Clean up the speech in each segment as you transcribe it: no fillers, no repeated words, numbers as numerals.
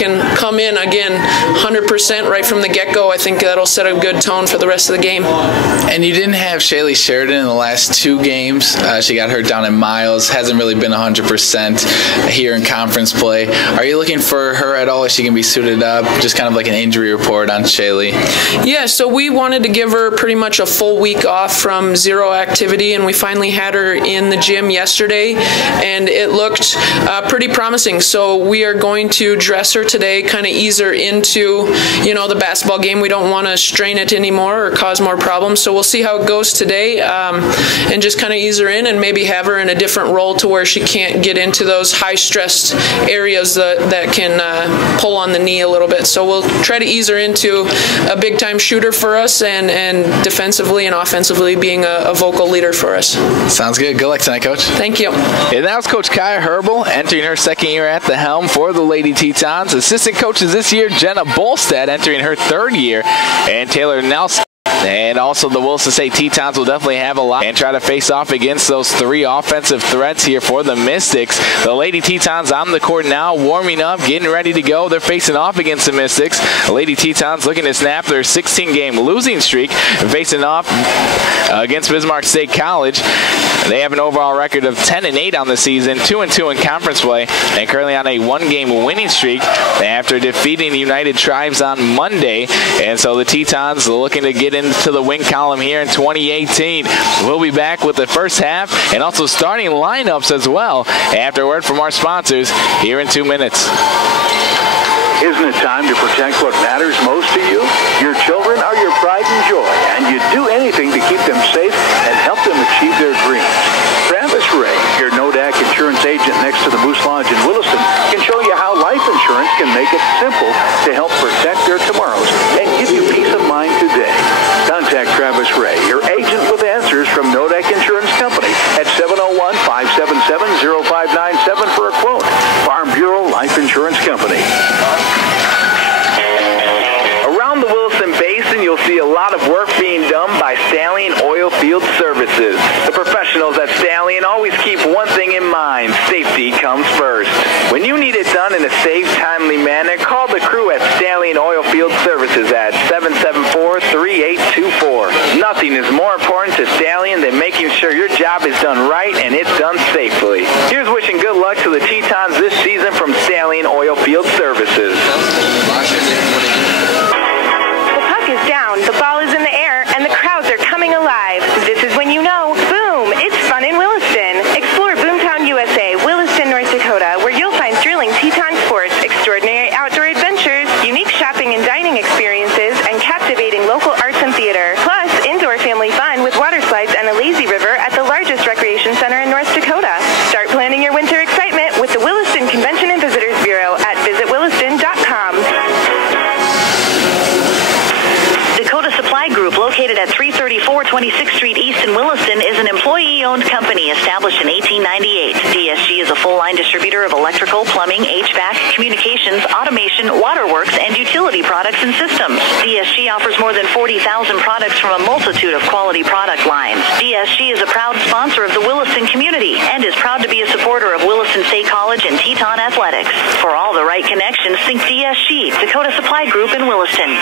can come in, again, 100% right from the get-go, I think that'll set a good tone for the rest of the game. And you didn't have Shaylee Sheridan in the last 2 games. She got hurt down in Miles. Hasn't really been 100% here in conference play. Are you looking for her at all? Is she going to be suited up? Just kind of like an injury report on Shaylee. Yeah, so we wanted to give her pretty much a full week off from 0 activity, and we finally had her in the gym yesterday, and it looked pretty promising. So we are going to dress her today, kind of ease her into, the basketball game. We don't want to strain it anymore or cause more problems. So we'll see how it goes today, and just kind of ease her in and maybe have her in a different role to where she can't get into those high-stressed areas that can pull on the knee a little bit. So we'll try to ease her into a big-time shooter for us, and defensively and offensively being a vocal leader for us. Sounds good. Good luck tonight, Coach. Thank you. And that was Coach Kaya Herbal, entering her 2nd year at the helm for the Lady Tetons. Assistant coaches this year, Jenna Bolstad, entering her 3rd year, and Taylor Nelson. And also the Williston State Tetons will definitely have a lot and try to face off against those 3 offensive threats here for the Mystics. The Lady Tetons on the court now, warming up, getting ready to go. They're facing off against the Mystics. The Lady Tetons looking to snap their 16-game losing streak, facing off against Bismarck State College. They have an overall record of 10-8 on the season, 2-2 in conference play, and currently on a 1-game winning streak after defeating United Tribes on Monday. And so the Tetons are looking to get into the win column here in 2018. We'll be back with the first half and also starting lineups as well after a word from our sponsors here in 2 minutes. Isn't it time to protect what matters most to you? Your children are your pride and joy, and you'd do anything to keep them safe and help them achieve their dreams. Travis Ray, your Mon-Dak insurance agent next to the Moose Lodge in Williston, can show you how life insurance can make it simple to help protect their tomorrows and give you peace of mind today. Contact Travis Ray, your agent with answers from Mon-Dak Insurance Company at 701-577-0597 for a quote. Farm Bureau Life Insurance Company. Around the Williston Basin, you'll see a lot of work being done by Stallion Oilfield Services. The professionals at Stallion always keep one thing in mind: safety comes first. When you need it done in a safe, timely manner, call the crew at Stallion Oilfield Services at 774-3824. Nothing is more important to Stallion than making sure your job is done right and it's done safely. Here's wishing good luck to the Tetons this season from Stallion Oilfield Services. Is down, the ball is in the air, and the crowds are coming alive. This is when you know, boom, it's fun in Williston. Explore Boomtown, USA, Williston, North Dakota, where you'll find thrilling Teton sports, extraordinary outdoor adventures, unique shopping and dining experiences, and captivating local arts and theater. Plus, indoor family fun with water slides and a lazy river at the largest recreation center in North Dakota. Start planning your winter excitement with the Williston Convention and Visitors Bureau at visitwilliston.com. Dakota Supply Group, located at 334 26th Street East in Williston, is an employee-owned company established in 1898. DSG is a full-line distributor of electrical, plumbing, HVAC, communications, automation, waterworks, and utility products and systems. DSG offers more than 40,000 products from a multitude of quality product lines. DSG is a proud sponsor of the Williston community and is proud to be a supporter of Williston State College and Teton athletics. For all the right connections, think DSG, Dakota Supply Group in Williston.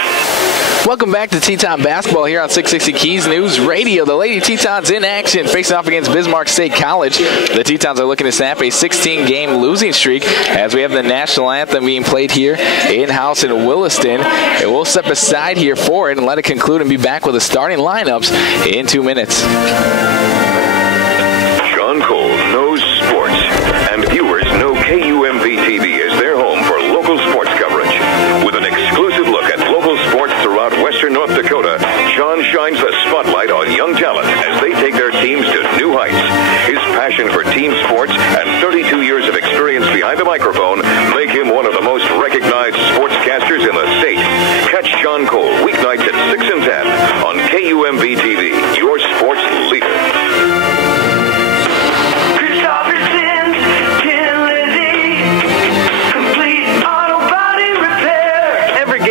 Welcome back to Teton Basketball here on 660 Keys News Radio. The Lady Tetons in action, facing off against Bismarck State College. The Tetons are looking to snap a 16-game losing streak as we have the national anthem being played here in-house in Williston. And we'll step aside here for it and let it conclude and be back with the starting lineups in 2 minutes. Sean Cole knows sports, and viewers know KUMV-TV is their home for local sports coverage. With an exclusive look at local sports throughout western North Dakota, Sean shines the spotlight on young talent as they take their teams to new heights. His passion for team sports and 32 years of experience behind the microphone make him one of the most recognized sportscasters in the state. Catch Sean Cole weeknights at 6 and 10 on KUMV-TV, your sports leader.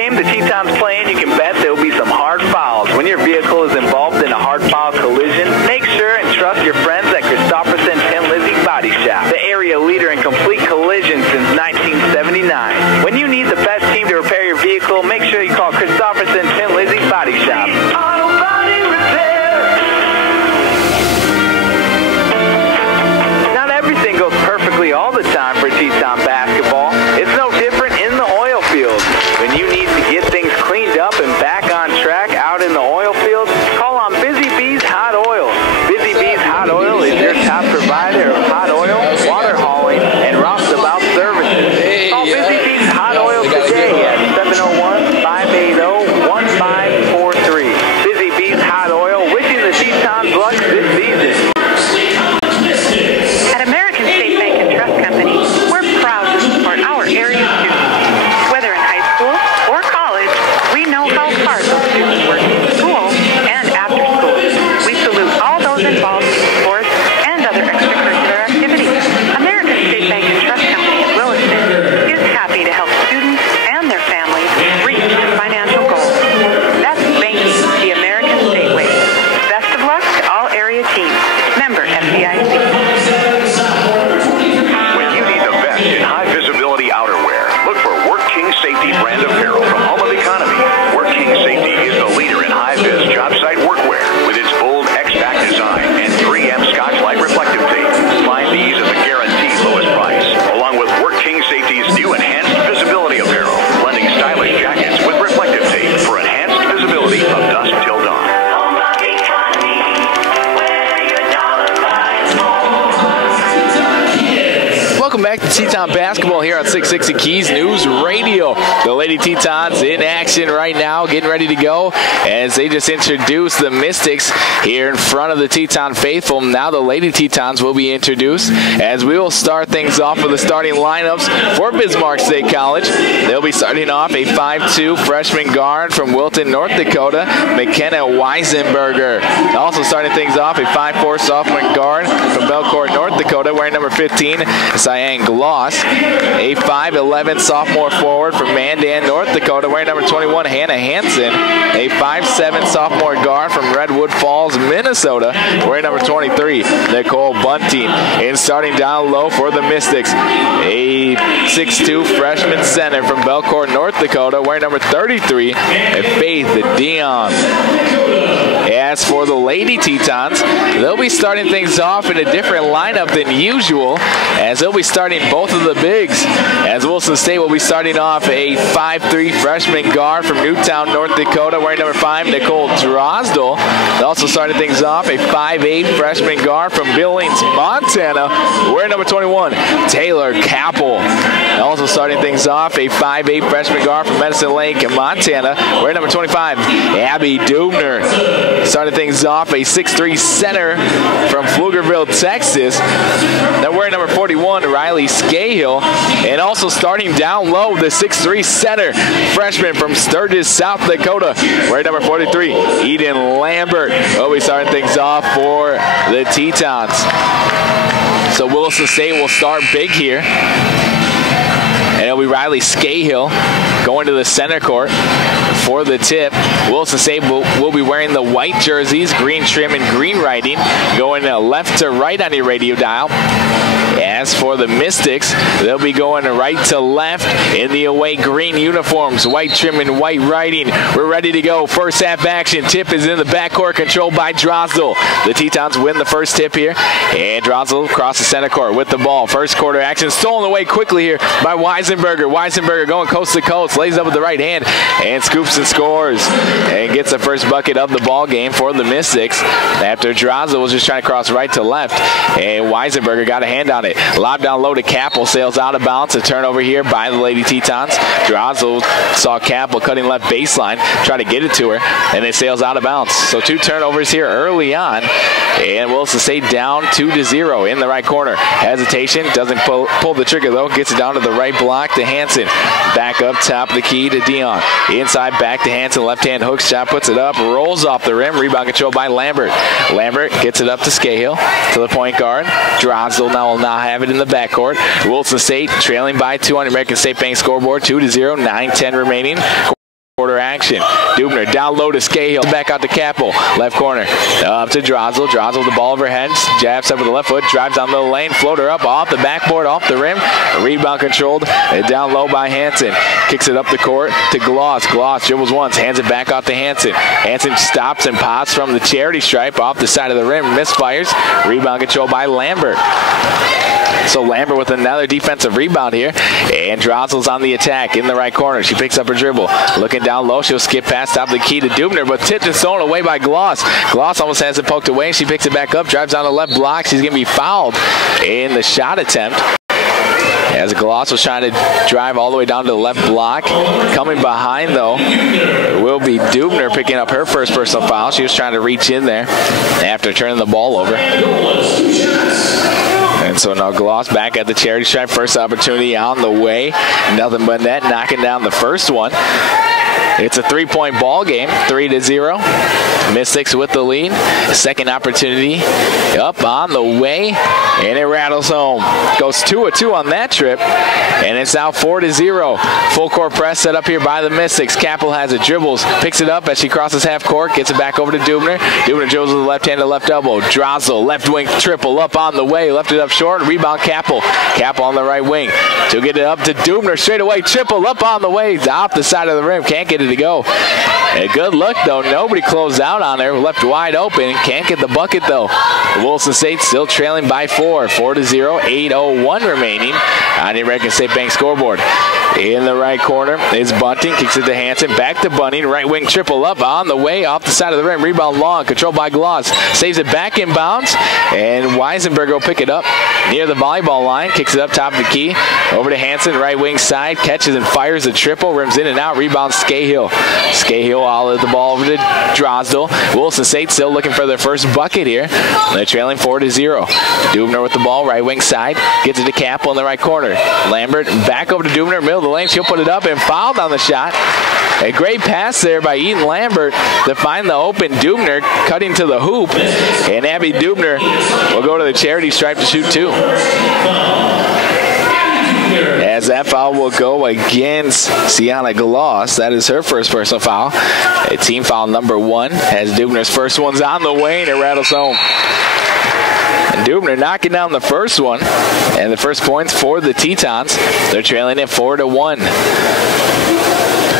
The Tetons playing, you can bet there will be some hard fouls. When your vehicle is involved in a hard foul collision, make sure and trust your friends at Christopherson Tin Lizzie Body Shop, the area leader in complete collisions since 1979. When you need the vehicle, make sure you call Christopherson Tin Lizzy Body Shop. Auto body repair. Not everything goes perfectly all the time for Teton Basketball. It's no different in the oil field. When you need to get things cleaned up and back on track out in the oil field, call on Busy Bees Hot Oil. Busy Bees Hot Oil is your top provider of hot oil, water hauling, and roustabout services. Call Busy Bees Hot Oil today at 701-580-1543. Busy Bees Hot Oil, wishing the Tetons luck this season. At American State Bank and Trust Company, we're proud to support our area students. Whether in high school or college, we know how hard those students work in school and after school. We salute all those involved in sports and other extracurricular activities. American State Bank and Trust Company in Williston is happy to help students and their families reach their financial goals. That's banking the American State way. Best of luck to all area teams. Member FDIC. When you need the best in high-visibility outerwear, look for Work King Safety brand apparel from Home of Economy. Work King Safety is the leader in high-vis job site workwear with its bold X-Back design and 3M Scotch-Lite reflective tape. Find these at the guaranteed lowest price, along with Work King Safety's new enhanced visibility apparel, blending stylish jackets with reflective tape for enhanced visibility from dusk till dawn. Welcome back to Teton Basketball here on 660 Keys News Radio. The Lady Tetons in action right now, getting ready to go as they just introduced the Mystics here in front of the Teton faithful. Now the Lady Tetons will be introduced as we will start things off with the starting lineups for Bismarck State College. They'll be starting off a 5'2" freshman guard from Wilton, North Dakota, McKenna Weisenberger. Also starting things off a 5'4" sophomore guard from Belcourt, North Dakota, wearing number 15, Cyan Gloss. A 5'11" sophomore forward from Mandan, North Dakota, wearing number 21, Hannah Hansen. A 5'7" sophomore guard from Redwood Falls, Minnesota, wearing number 23, Nicole Bunting. And starting down low for the Mystics, a 6'2" freshman center from Belcourt, North Dakota, wearing number 33, Faith Dion. As for the Lady Tetons, they'll be starting things off in a different lineup than usual, as they'll be starting both of the bigs. As Wilson State will be starting off a 5'3" freshman guard from Newtown, North Dakota, wearing number 5, Nicole Drosdel. Also starting things off a 5'8" freshman guard from Billings, Montana, wearing number 21, Taylor Capel. Also starting things off a 5'8" freshman guard from Medicine Lake, Montana, wearing number 25, Abby Dubner. Starting things off a 6'3" center from Pflugerville, Texas. They're wearing number 41, Riley Scahill. And also starting down low, the 6'3" center freshman from Sturgis, South Dakota, wearing number 43, Eden Lambert. We'll be starting things off for the Tetons. So Williston State will start big here. And it'll be Riley Scahill going to the center court for the tip. Williston State will be wearing the white jerseys, green trim and green writing, going left to right on your radio dial. As for the Mystics, they'll be going right to left in the away green uniforms, white trim and white writing. We're ready to go. First half action. Tip is in the backcourt, controlled by Drosdel. The Tetons win the first tip here, and Drosdel across the center court with the ball. First quarter action stolen away quickly here by Weisenberger. Weisenberger going coast to coast, lays up with the right hand, and scoops and scores, and gets the first bucket of the ball game for the Mystics after Drosdel was just trying to cross right to left, and Weisenberger got a hand on it. Lob down low to Capel, sails out of bounds. A turnover here by the Lady Tetons. Drosdel saw Capel cutting left baseline, try to get it to her, and it sails out of bounds. So 2 turnovers here early on, and Williston State down 2-0 in the right corner. Hesitation, doesn't pull the trigger though, gets it down to the right block to Hansen. Back up top of the key to Dion. Inside back to Hansen, left hand hook shot, puts it up, rolls off the rim, rebound controlled by Lambert. Lambert gets it up to Scahill, to the point guard. Drosdel now will not have it in the backcourt. Williston State trailing by 2 on the American State Bank scoreboard, 2-0, 9:10 remaining. quarter action. Dubner down low to Scahill. Back out to Capel. Left corner. Up to Drozdel. Drozdel the ball overhead. Jabs up with the left foot. Drives down the lane. Floater up off the backboard. Off the rim. Rebound controlled. Down low by Hansen. Kicks it up the court to Gloss. Gloss dribbles once. Hands it back out to Hansen. Hansen stops and pops from the charity stripe off the side of the rim. Misfires. Rebound controlled by Lambert. So Lambert with another defensive rebound here. And Drozdel's on the attack in the right corner. She picks up her dribble. Looking down low. She'll skip past top of the key to Dubner, but tipped and stolen away by Gloss. Gloss almost has it poked away. She picks it back up. Drives on the left block. She's going to be fouled in the shot attempt. As Gloss was trying to drive all the way down to the left block. Coming behind, though, will be Dubner picking up her first personal foul. She was trying to reach in there after turning the ball over. And so now Gloss back at the charity stripe. First opportunity on the way. Nothing but net, knocking down the first one. It's a three-point ball game, 3-0. Mystics with the lead. Second opportunity up on the way, and it rattles home. Goes 2-2 on that trip, and it's now 4-0. Full court press set up here by the Mystics. Capel has it, dribbles, picks it up as she crosses half court, gets it back over to Dubner. Dubner dribbles with the left hand to left elbow. Drozdel, left wing triple up on the way, left it up short. Rebound Capel. Capel on the right wing. She'll get it up to Dubner straight away. Triple up on the way, off the side of the rim. Can't get it to go. A good look though. Nobody closed out on her. Left wide open. Can't get the bucket though. Williston State still trailing by 4. 4-0. 8:01 remaining on the American State Bank scoreboard. In the right corner is Bunting. Kicks it to Hansen. Back to Bunting. Right wing triple up on the way off the side of the rim. Rebound long. Controlled by Gloss. Saves it back in bounds. And Weisenberg will pick it up near the volleyball line. Kicks it up top of the key. Over to Hansen. Right wing side. Catches and fires a triple. Rims in and out. Rebound Scahill. Scahill all of the ball over to Drozdel. Williston State still looking for their first bucket here. They're trailing 4-0. Dubner with the ball. Right wing side. Gets it to Capel in the right corner. Lambert back over to Dubner. Middle of the lane. She'll put it up and fouled on the shot. A great pass there by Eden Lambert to find the open Dubner, cutting to the hoop. And Abby Dubner will go to the charity stripe to shoot 2. As that foul will go against Sienna Gloss. That is her first personal foul. A team foul number 1 as Dubner's first one's on the way and it rattles home. And Dubner knocking down the first one. And the first points for the Tetons. They're trailing at 4-1.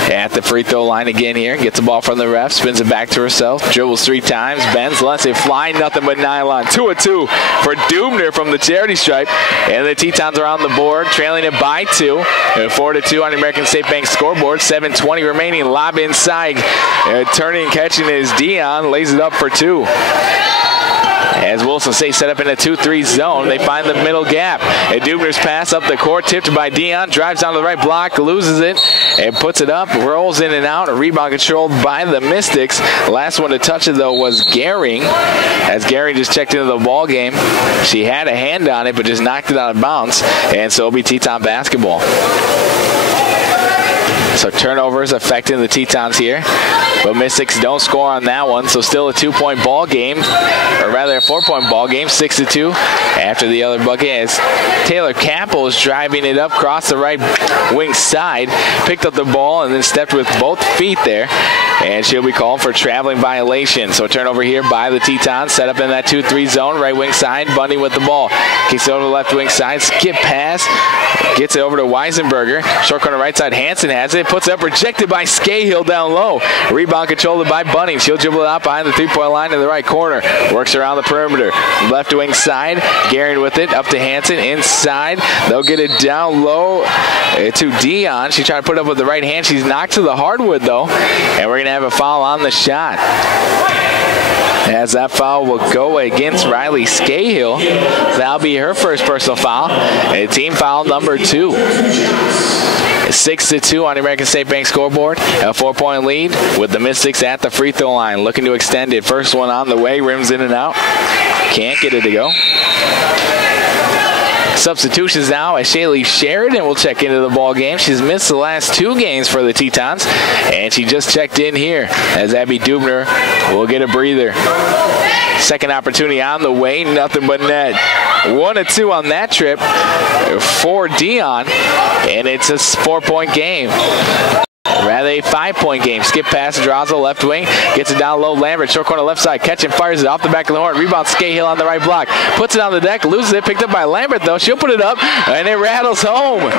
At the free throw line again here. Gets the ball from the ref. Spins it back to herself. Dribbles 3 times. Bends. Lets it fly. Nothing but nylon. 2-2 for Dubner from the charity stripe. And the Tetons are on the board. Trailing it by 2. 4-2 on the American State Bank scoreboard. 7:20 remaining. Lob inside. Turning and catching is Dion. Lays it up for 2. As Williston State set up in a 2-3 zone, they find the middle gap. And Dubner's pass up the court, tipped by Dion, drives down to the right block, loses it, and puts it up, rolls in and out. A rebound controlled by the Mystics. Last one to touch it, though, was Gehring. As Gehring just checked into the ball game, she had a hand on it, but just knocked it out of bounds. And so it'll be Teton basketball. So turnovers affecting the Tetons here. But Mystics don't score on that one, so still a 2-point ball game, or rather a 4-point ball game, 6-2 after the other bucket as Taylor Capel is driving it up across the right wing side, picked up the ball and then stepped with both feet there, and she'll be called for traveling violation. So turnover here by the Tetons, set up in that 2-3 zone, right wing side, Bundy with the ball. Kicks it over to the left wing side, skip pass, gets it over to Weisenberger, short corner right side, Hansen has it, puts it up, rejected by Scahill down low. Rebound controlled by Bunning. She'll dribble it out behind the 3-point line in the right corner. Works around the perimeter. Left wing side. Gehring with it. Up to Hansen. Inside. They'll get it down low to Dion. She tried to put it up with the right hand. She's knocked to the hardwood, though. And we're going to have a foul on the shot. As that foul will go against Riley Scahill. That'll be her first personal foul. And team foul number 2. 6-2 on the American State Bank scoreboard. A 4-point lead with the Mystics at the free throw line. Looking to extend it. First one on the way. Rims in and out. Can't get it to go. Substitutions now as Shaylee Sheridan will check into the ball game. She's missed the last 2 games for the Tetons, and she just checked in here as Abby Dubner will get a breather. Second opportunity on the way, nothing but net. 1-2 on that trip for Dion, and it's a 4-point game. Rather a 5-point game. Skip pass, Drazel, left wing. Gets it down low, Lambert, short corner left side. Catch and fires it off the back of the horn. Rebound, Scahill on the right block. Puts it on the deck, loses it. Picked up by Lambert, though. She'll put it up, and it rattles home.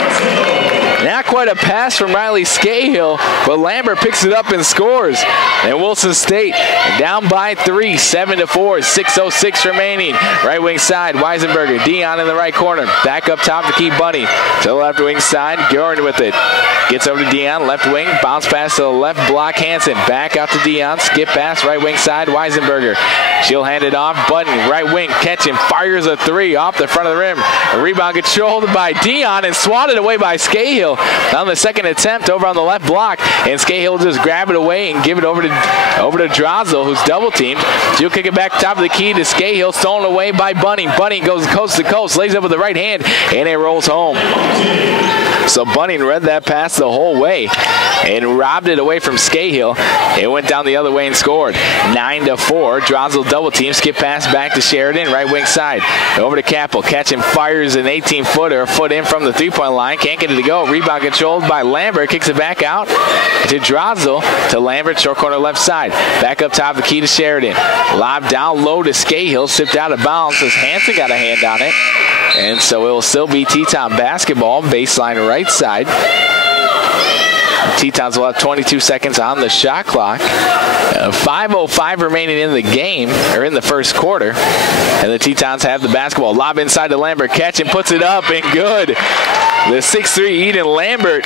Not quite a pass from Riley Scahill, but Lambert picks it up and scores. And Wilson State down by 3, 7-4, 6:06 remaining. Right wing side, Weisenberger, Dion in the right corner. Back up top to keep Bunny. To the left wing side, Gordon with it. Gets over to Dion, left wing, bounce pass to the left block, Hansen. Back out to Dion, skip pass, right wing side, Weisenberger. She'll hand it off, Button, right wing, catching, fires a 3 off the front of the rim. A rebound controlled by Dion and swatted away by Scahill on the second attempt over on the left block. And Scahill will just grab it away and give it over to Drazel, who's double teamed. She'll kick it back top of the key to Scahill, stolen away by Bunny. Bunny goes coast to coast, lays up with the right hand, and it rolls home. So Bunning read that pass the whole way and robbed it away from Scahill. It went down the other way and scored. 9-4. Drazel double team. Skip pass back to Sheridan, right wing side. Over to Capel. Catch and fires an 18-footer, a foot in from the three-point line. Can't get it to go. Rebound controlled by Lambert. Kicks it back out to Drazel, to Lambert, short corner left side. Back up top, the key to Sheridan. Lob down low to Scahill. Sipped out of bounds as Hansen got a hand on it. And so it will still be Teton basketball, baseline right side. Tetons will have 22 seconds on the shot clock. 5:05 remaining in the game, or in the first quarter. And the Tetons have the basketball. Lob inside to Lambert. Catch and puts it up, and good. The 6'3" Eden Lambert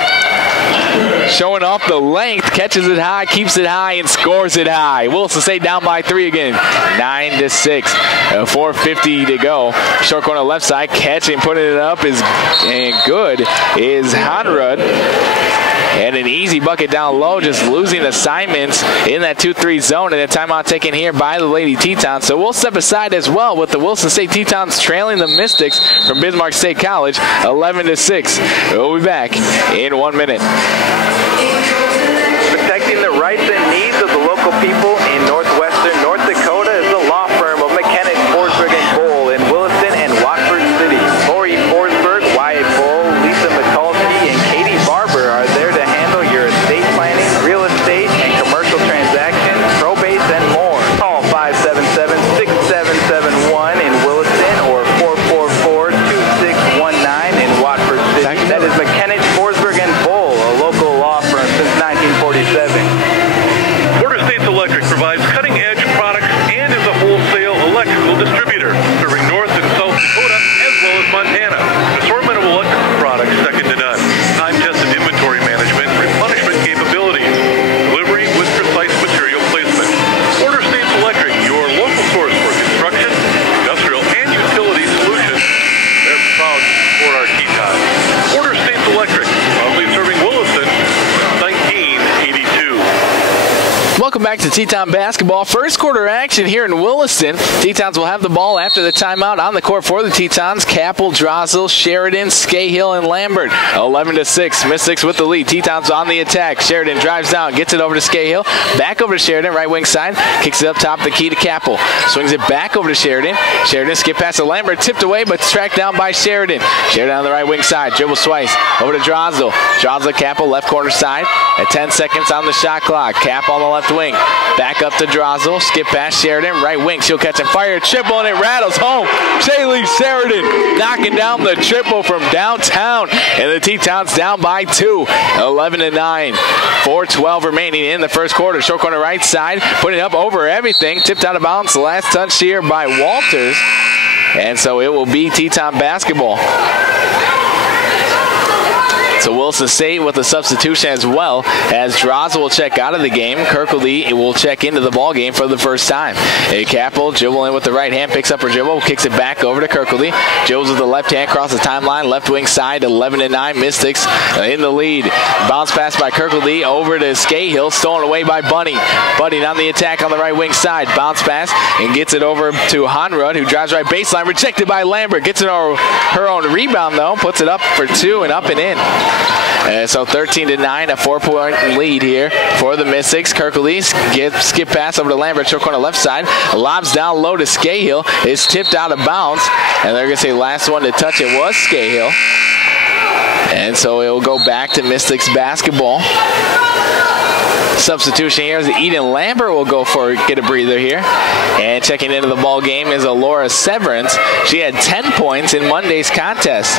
showing off the length. Catches it high, keeps it high, and scores it high. Wilson State down by 3 again. 9-6. 4:50 to go. Short corner left side. Catching, putting it up is and good is Hanrud. And an easy bucket down low, just losing assignments in that 2-3 zone, and a timeout taken here by the Lady Tetons. So we'll step aside as well with the Wilson State Tetons trailing the Mystics from Bismarck State College 11-6. We'll be back in 1 minute. Protecting the rights and needs of the local people in northwestern North Dakota is the law firm of McKenna, Forsberg & Bowl in Williston and Watford City. Lori Forsberg, Wyatt Bowl, Lisa Mikulski, and Katie Barber are there to handle your estate planning, real estate, and commercial transactions, probates, and more. Call 577-6771 in Williston or 444-2619 in Watford City. That is McKenna, Forsberg & Bowl, a local law firm since 1947. Border States Electric provides cutting-edge products and is a wholesale electrical distributor, serving North and South Dakota as well as Montana. An assortment of electrical products second to none. Time-tested inventory management, replenishment capabilities, delivery with precise material placement. Border States Electric, your local source for construction, industrial, and utility solutions. They're proud to support our Tetons. Border States Electric, proudly serving Williston since 1982. Welcome back to Teton Basketball. First quarter action here in Williston. Tetons will have the ball after the timeout on the court for the Tetons. Capel, Drazel, Sheridan, Scahill, and Lambert. 11-6. Mystics with the lead. Tetons on the attack. Sheridan drives down, gets it over to Scahill. Back over to Sheridan, right wing side. Kicks it up top, the key to Capel. Swings it back over to Sheridan. Sheridan skip past to Lambert. Tipped away, but tracked down by Sheridan. Sheridan on the right wing side. Dribbles twice. Over to Drazel. Drazel, Capel, left corner side. At 10 seconds on the shot clock. Cap on the left wing. Back up to Drazel. Skip past Sheridan. Right wing. She'll catch and fire. Triple, and it rattles home. Shaylee Sheridan knocking down the triple from downtown. And the Tetons down by 2. 11-9. 4:12 remaining in the first quarter. Short corner right side. Putting it up over everything. Tipped out of bounds. The last touch here by Walters. And so it will be Teton basketball. So Wilson State with a substitution as well, as Drazel will check out of the game. Kirkley will check into the ball game for the first time. Capel dribbling with the right hand, picks up her dribble, kicks it back over to Kirkley. Dribbles with the left hand across the timeline, left wing side, 11-9. Mystics in the lead. Bounce pass by Kirkley over to Scahill, stolen away by Bunny. Bunny on the attack on the right wing side. Bounce pass and gets it over to Hanrud, who drives right baseline, rejected by Lambert. Gets it on her own rebound though, puts it up for 2 and up and in. So 13-9, a 4-point lead here for the Mystics. Kirkley skip pass over to Lambert, short corner left side. Lobs down low to Scahill. It's tipped out of bounds. And they're going to say last one to touch it was Scahill. And so it will go back to Mystics basketball. Substitution here is Eden Lambert will go for get a breather here. And checking into the ball game is Laura Severance. She had 10 points in Monday's contest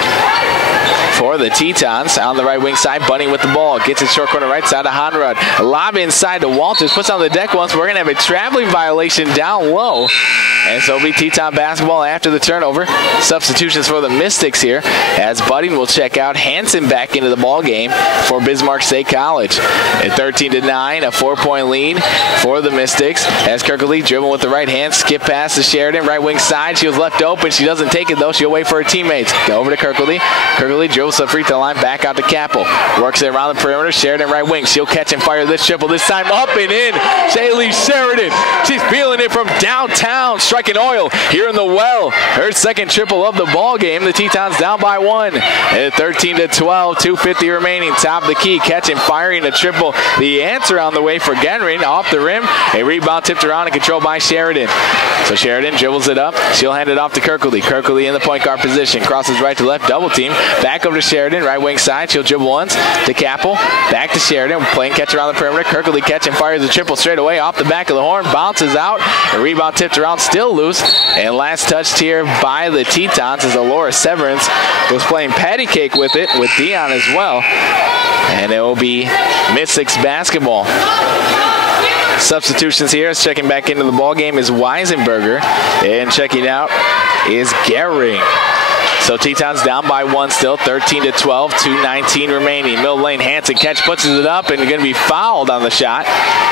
for the Tetons. On the right wing side, Bunny with the ball. Gets it short corner right side to Honrod. Lob inside to Walters. Puts on the deck once. We're going to have a traveling violation down low. And so it'll be Teton basketball after the turnover. Substitutions for the Mystics here as Budding will check out. Hansen back into the ball game for Bismarck State College. At 13-9, a 4-point lead for the Mystics as Kirkley dribbling with the right hand. Skip pass to Sheridan. Right wing side. She was left open. She doesn't take it though. She'll wait for her teammates. Go over to Kirkley. Kirkley dribbles the free throw line back out to Capel. Works it around the perimeter. Sheridan right wing. She'll catch and fire this triple. This time up and in. Shaylee Sheridan. She's feeling it from downtown. Striking oil here in the well. Her second triple of the ball game. The Tetons down by 1 at 13-12. 2:50 remaining. Top of the key. Catching, firing a triple. The answer on the way for Genring. Off the rim. A rebound tipped around and controlled by Sheridan. So Sheridan dribbles it up. She'll hand it off to Kirkley. Kirkley in the point guard position. Crosses right to left. Double team. Back over to Sheridan. Right wing side. She'll dribble once to Capel. Back to Sheridan. Playing catch around the perimeter. Kirkley catch and fires a triple straight away off the back of the horn. Bounces out. A rebound tipped around. Still loose. And last touched here by the Tetons as Laura Severance was playing patty cake with it with Dion as well. And it will be Mystics basketball. Substitutions here. Checking back into the ball game is Weisenberger. And checking out is Gehring. So Tetons down by 1 still, 13-12, 2:19 remaining. Middle lane, Hansen catch, puts it up, and going to be fouled on the shot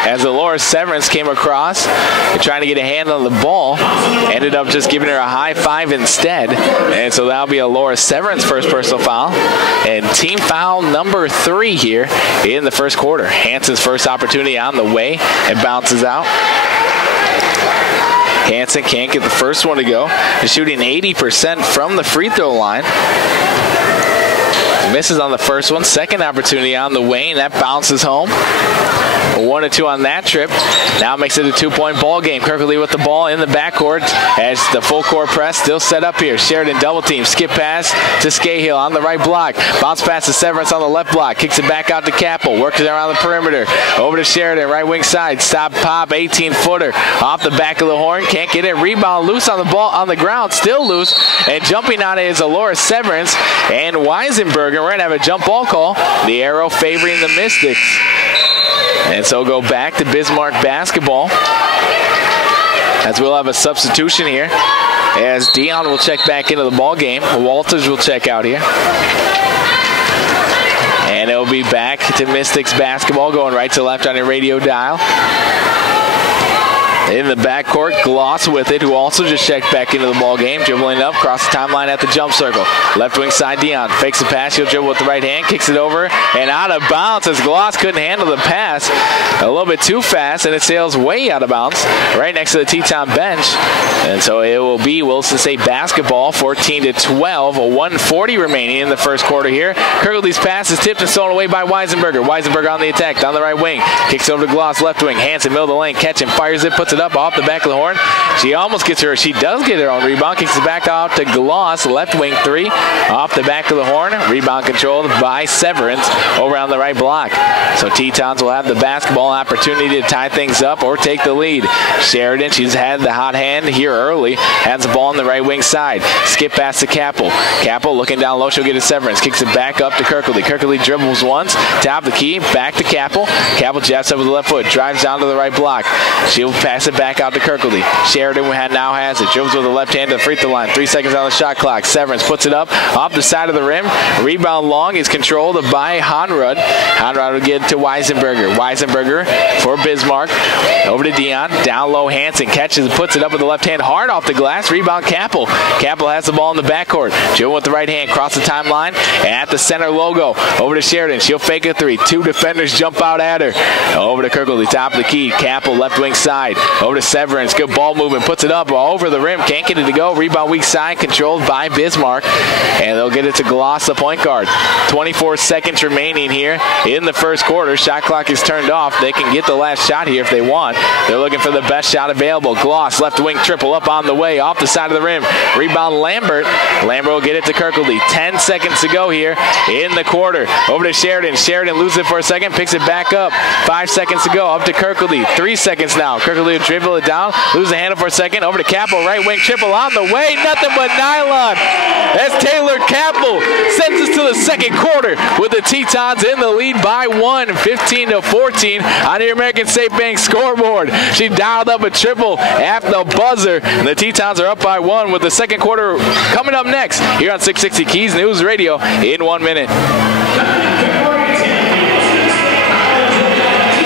as Laura Severance came across and trying to get a hand on the ball. Ended up just giving her a high five instead. And so that'll be a Laura Severance first personal foul. And team foul number 3 here in the first quarter. Hansen's first opportunity on the way. It bounces out. Hansen can't get the first one to go. He's shooting 80% from the free throw line. Misses on the first one. Second opportunity on the way, and that bounces home. 1-2 on that trip. Now makes it a 2-point ball game. Kirkley with the ball in the backcourt as the full court press still set up here. Sheridan double team. Skip pass to Scahill on the right block. Bounce pass to Severance on the left block. Kicks it back out to Capel. Works it around the perimeter. Over to Sheridan. Right wing side. Stop pop. 18-footer. Off the back of the horn. Can't get it. Rebound loose on the ball on the ground. Still loose. And jumping on it is Laura Severance and Weisenberger. We're going to have a jump ball call. The arrow favoring the Mystics. And so go back to Bismarck basketball as we'll have a substitution here as Dion will check back into the ball game. Walters will check out here. And it'll be back to Mystics basketball going right to left on your radio dial. In the backcourt, Gloss with it, who also just checked back into the ball game. Dribbling up, across the timeline at the jump circle. Left wing side, Dion fakes the pass. He'll dribble with the right hand, kicks it over, and out of bounds as Gloss couldn't handle the pass. A little bit too fast, and it sails way out of bounds right next to the Teton bench. And so it will be Williston State basketball, 14-12, a 1:40 remaining in the first quarter here. Kirkley's pass is tipped and stolen away by Weisenberger. Weisenberger on the attack, down the right wing. Kicks over to Gloss, left wing. Hansen, middle of the lane, catching, fires it, puts it up off the back of the horn. She almost gets her. She does get her own rebound. Kicks it back out to Gloss. Left wing 3 off the back of the horn. Rebound controlled by Severance over on the right block. So Tetons will have the basketball opportunity to tie things up or take the lead. Sheridan, she's had the hot hand here early. Has the ball on the right wing side. Skip pass to Capel. Capel looking down low. She'll get a Severance. Kicks it back up to Kirkley. Kirkley dribbles once. Top of the key. Back to Capel. Capel jabs up with the left foot. Drives down to the right block. She'll pass it back out to Kirkley. Sheridan now has it. Dribbles with the left hand to the free throw line. 3 seconds on the shot clock. Severance puts it up off the side of the rim. Rebound long is controlled by Honrud. Honrud will get to Weisenberger. Weisenberger for Bismarck. Over to Dion. Down low, Hansen catches and puts it up with the left hand hard off the glass. Rebound Capel. Capel has the ball in the backcourt. Dribbling with the right hand. Cross the timeline. At the center logo. Over to Sheridan. She'll fake a 3. 2 defenders jump out at her. Over to Kirkley. Top of the key. Capel left wing side. Over to Severance. Good ball movement. Puts it up over the rim. Can't get it to go. Rebound weak side. Controlled by Bismarck. And they'll get it to Gloss, the point guard. 24 seconds remaining here in the first quarter. Shot clock is turned off. They can get the last shot here if they want. They're looking for the best shot available. Gloss, left wing triple up on the way. Off the side of the rim. Rebound Lambert. Lambert will get it to Kirkley. 10 seconds to go here in the quarter. Over to Sheridan. Sheridan loses it for a second. Picks it back up. 5 seconds to go. Up to Kirkley. 3 seconds now. Kirkley will dribble it down. Lose the handle for a second. Over to Capel. Right wing triple on the way. Nothing but nylon. As Taylor Capel sends us to the second quarter with the Tetons in the lead by 1, 15-14 on the American State Bank scoreboard. She dialed up a triple at the buzzer. And the Tetons are up by 1 with the second quarter coming up next here on 660 Keys News Radio in 1 minute.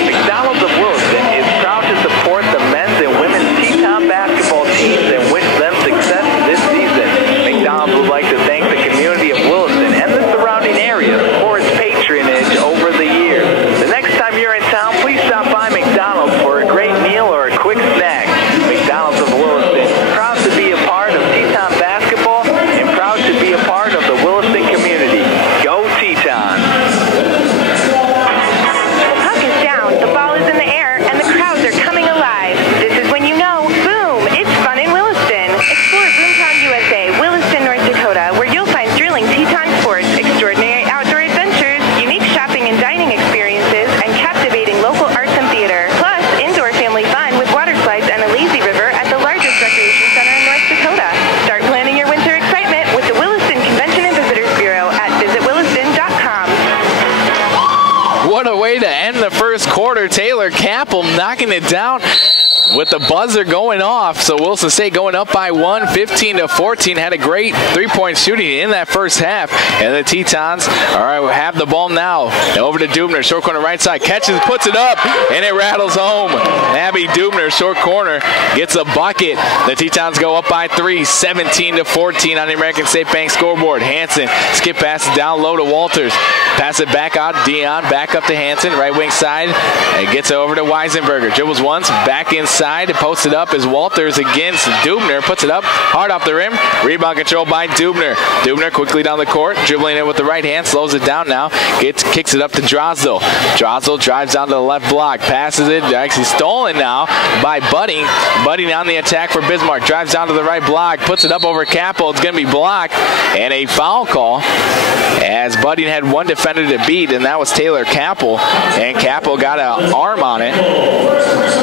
McDonald's of Williston is proud to support the men's and women's Teton basketball teams and wish them success this season. McDonald's would like to thank the community of Williston and the surrounding area for its patronage over the years. The next time you're in town, please stop by McDonald's for a great meal or a quick snack. McDonald's of Williston, proud to be a part of Teton basketball and proud to be a part of the Williston community. Go Tetons! The puck is down, the ball is in the air, and the crowds are coming alive. This is when you know, boom, it's fun in Williston. Explore Boomtown USA, Williston, North Dakota, where you'll find thrilling Teton sports, extraordinary outdoor adventures, unique shopping and dining experiences, and captivating local arts and theater. Plus, indoor family fun with water slides and a lazy river at the largest recreation center in North Dakota. Start planning your winter excitement with the Williston Convention and Visitors Bureau at visitwilliston.com. What a way to end the first quarter. Taylor Capel knocking it down with the buzzer going off. So Wilson State going up by 1, 15-14. Had a great three-point shooting in that first half. And the Tetons, all right, will have the ball now. Over to Dubner, short corner right side. Catches, puts it up, and it rattles home. Abby Dubner, short corner, gets a bucket. The Tetons go up by 3, 17-14 on the American State Bank scoreboard. Hansen, skip pass down low to Walters. Pass it back out, Dion, back up to Hansen, right wing side. And gets it over to Weisenberger. Dribbles once, back inside, posts it up as Walters against Dubner. Puts it up, hard off the rim. Rebound control by Dubner. Dubner quickly down the court, dribbling it with the right hand, slows it down now. Kicks it up to Drosdell. Drosdell drives down to the left block, passes it, actually stolen now by Budding. Budding on the attack for Bismarck. Drives down to the right block, puts it up over Capel. It's going to be blocked, and a foul call as Budding had one defender to beat, and that was Taylor Capel, and Capel got an arm on it.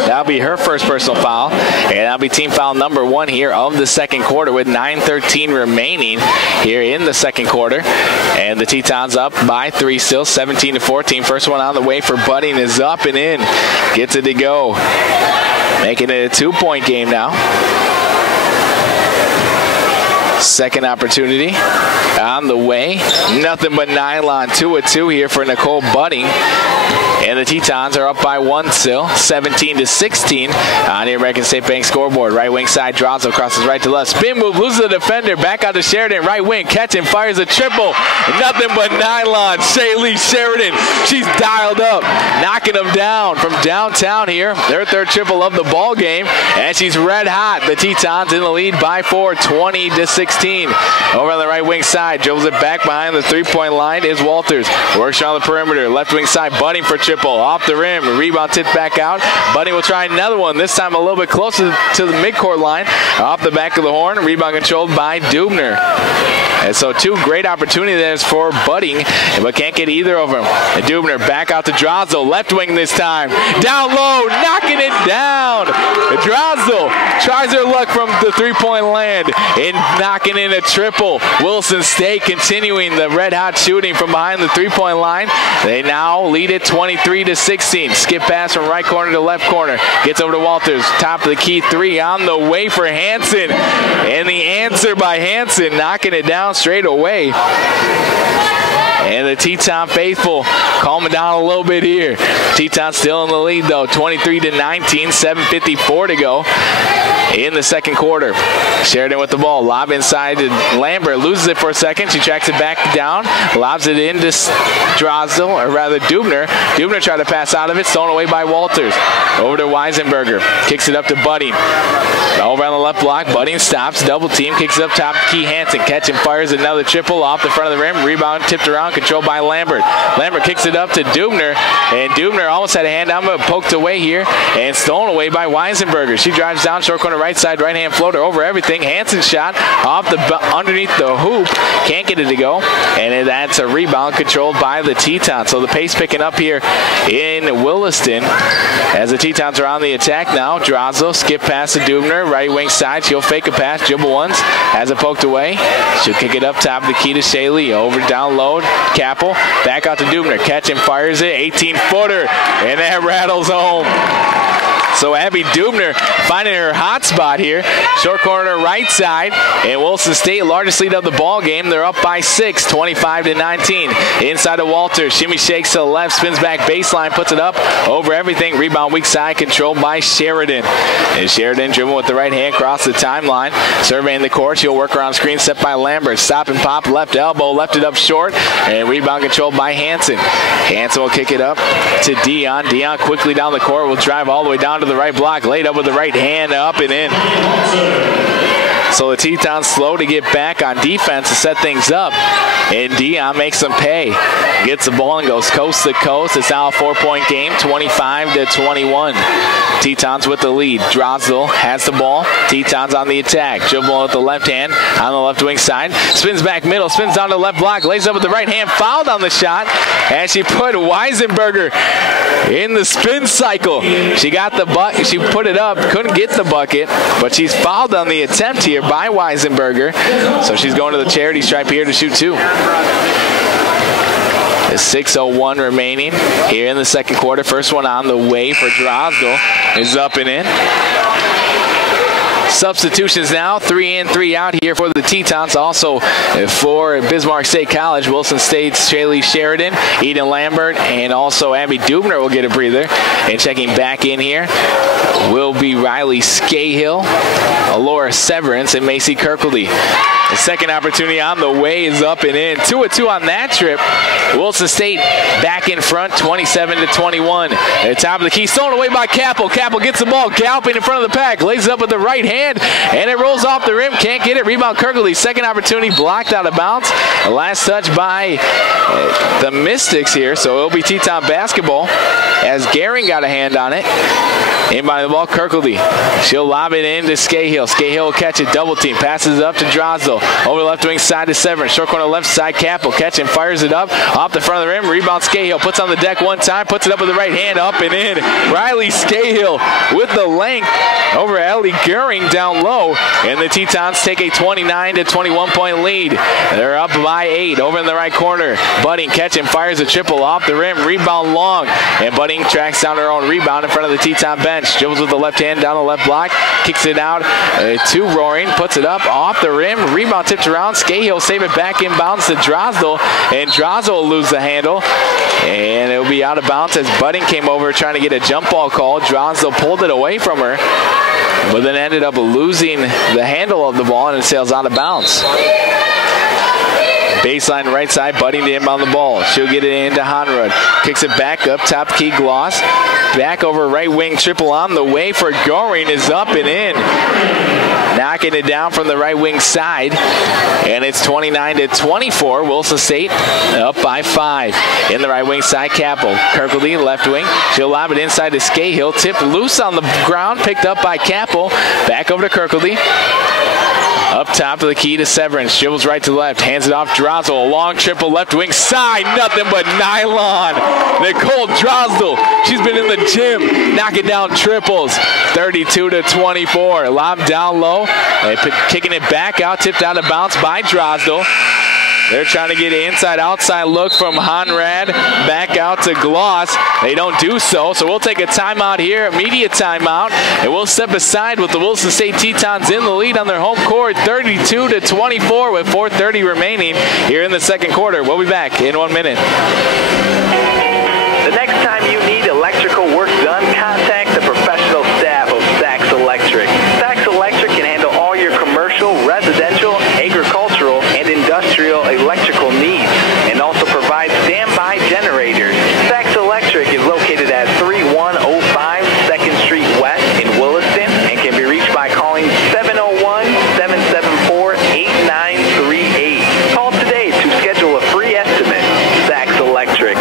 That'll be her first personal foul, and that'll be team foul number 1 here of the second quarter with 9:13 remaining here in the second quarter. And the Tetons up by 3 still, 17-14. First one on the way for Budding is up and in. Gets it to go. Making it a 2-point game now. Second opportunity on the way. Nothing but nylon. 2-2 here for Nicole Budding. And the Tetons are up by 1 still, 17-16 on the American State Bank scoreboard. Right wing side, Drosdell crosses right to left. Spin move, loses the defender. Back out to Sheridan. Right wing, catching, fires a triple. Nothing but nylon. Shaylee Sheridan. She's dialed up, knocking them down from downtown here. Their third triple of the ball game, and she's red hot. The Tetons in the lead by 4, 20-16. Over on the right wing side, dribbles it back behind the three-point line is Walters. Works on the perimeter. Left wing side, Budding for triple. Off the rim, rebound tipped back out. Budding will try another one, this time a little bit closer to the midcourt line. Off the back of the horn, rebound controlled by Dubner. And so 2 great opportunities for Budding, but can't get either of them. And Dubner back out to Drosdell, left wing this time. Down low, knocking it down. Drosdell tries her luck from the three-point land and knocking in a triple. Wilson State continuing the red-hot shooting from behind the three-point line. They now lead it 23-16. Skip pass from right corner to left corner. Gets over to Walters. Top of the key 3 on the way for Hansen. And the answer by Hansen, knocking it down straight away. And the Teton faithful calming down a little bit here. Teton still in the lead, though, 23-19, 7:54 to go in the second quarter. Sheridan with the ball. Lob inside to Lambert. Loses it for a second. She tracks it back down. Lobs it into Drosdell, or rather Dubner. Dubner tried to pass out of it. Stolen away by Walters. Over to Weisenberger. Kicks it up to Budding. Over on the left block. Budding stops. Double team. Kicks it up top to Key Hansen. Catch and fires another triple off the front of the rim. Rebound tipped around. Controlled by Lambert. Lambert kicks it up to Dubner. And Dubner almost had a hand down, but poked away here. And stolen away by Weisenberger. She drives down short corner right side. Right hand floater over everything. Hansen shot off the underneath the hoop. Can't get it to go. And that's a rebound controlled by the Tetons. So the pace picking up here in Williston as the Tetons are on the attack now. Drosdell skip pass to Dubner. Right wing side. She'll fake a pass. Dribble once. Has it poked away. She'll kick it up top of the key to Shaley. Over down low. Capel. Back out to Dubner. Catch and fires it. 18-footer. And that rattles home. So Abby Dubner finding her hot spot here. Short corner right side. And Wilson State, largest lead of the ball game. They're up by 6, 25-19. Inside of Walters. Shimmy shakes to the left. Spins back baseline. Puts it up over everything. Rebound weak side controlled by Sheridan. And Sheridan dribbling with the right hand across the timeline. Surveying the court. She'll work around screen set by Lambert. Stop and pop. Left elbow. Left it up short. And rebound controlled by Hansen. Hansen will kick it up to Dion. Dion quickly down the court. Will drive all the way down to the right block, laid up with the right hand, up and in. So the Tetons slow to get back on defense to set things up. And Dion makes them pay. Gets the ball and goes coast to coast. It's now a 4-point game, 25-21. Tetons with the lead. Drosdell has the ball. Tetons on the attack. Dribbling with the left hand on the left wing side. Spins back middle. Spins down to the left block. Lays up with the right hand. Fouled on the shot. And she put Weisenberger in the spin cycle. She got the bucket. She put it up. Couldn't get the bucket. But she's fouled on the attempt here by Weisenberger. So she's going to the charity stripe here to shoot 2. There's 6:01 remaining here in the second quarter. First one on the way for Drosdell is up and in. Substitutions now, 3 in, 3 out here for the Tetons. Also for Bismarck State College, Wilson State's Shaylee Sheridan, Eden Lambert, and also Abby Dubner will get a breather. And checking back in here will be Riley Scahill, Alora Severance, and Macy Kirkledy. The second opportunity on the way is up and in. 2-2 on that trip. Wilson State back in front, 27-21. At the top of the key, stolen away by Capel. Capel gets the ball, galloping in front of the pack, lays it up with the right hand, and it rolls off the rim. Can't get it. Rebound Kirkledy. Second opportunity blocked out of bounds. The last touch by the Mystics here, so it'll be Teton Basketball as Garing got a hand on it. In by the ball, Kirkledy. She'll lob it in to Scahill. Scahill will catch it, double team, passes it up to Drosdell. Over the left wing side to Severance. Short corner left side, Capel. Catch and fires it up off the front of the rim. Rebound Scahill. Puts on the deck one time. Puts it up with the right hand. Up and in. Riley Scahill with the length over Ellie Goering down low. And the Tetons take a 29-21 point lead. They're up by 8. Over in the right corner. Budding catch and fires a triple off the rim. Rebound long. And Budding tracks down her own rebound in front of the Teton bench. Dribbles with the left hand down the left block. Kicks it out to Roaring. Puts it up off the rim. Rebound tipped around. Scahill save it back inbounds to Drosdell. And Drosdell will lose the handle. And it'll be out of bounds as Budding came over trying to get a jump ball call. Drosdell pulled it away from her, but then ended up losing the handle of the ball and it sails out of bounds. Baseline right side, Budding to inbound the ball. She'll get it into Honrud. Kicks it back up, top key Gloss. Back over right wing, triple on the way for Goring is up and in. Knocking it down from the right wing side. And it's 29-24. Wilson State up by 5. In the right wing side, Capel. Kirkledy, left wing. She'll lob it inside to Scahill. Tipped loose on the ground, picked up by Capel. Back over to Kirkledy. Up top of the key to Severance. Dribbles right to left. Hands it off Drosdell. A long triple left wing side. Nothing but nylon. Nicole Drosdell. She's been in the gym. Knocking down triples. 32-24. Lob down low. And kicking it back out. Tipped out of bounds by Drosdell. They're trying to get an inside-outside look from Honrad back out to Gloss. They don't do so, so we'll take a timeout here, immediate timeout, and we'll step aside with the Williston State Tetons in the lead on their home court, 32-24 with 4:30 remaining here in the second quarter. We'll be back in 1 minute. The next time you need electrical work done, contact the professional staff of Sachs Electric. Sachs Electric can handle all your commercial, residential, agricultural, and industrial electrical needs, and also provide standby generators. Sachs Electric is located at 3105 2nd Street West in Williston and can be reached by calling 701-774-8938. Call today to schedule a free estimate. Sachs Electric.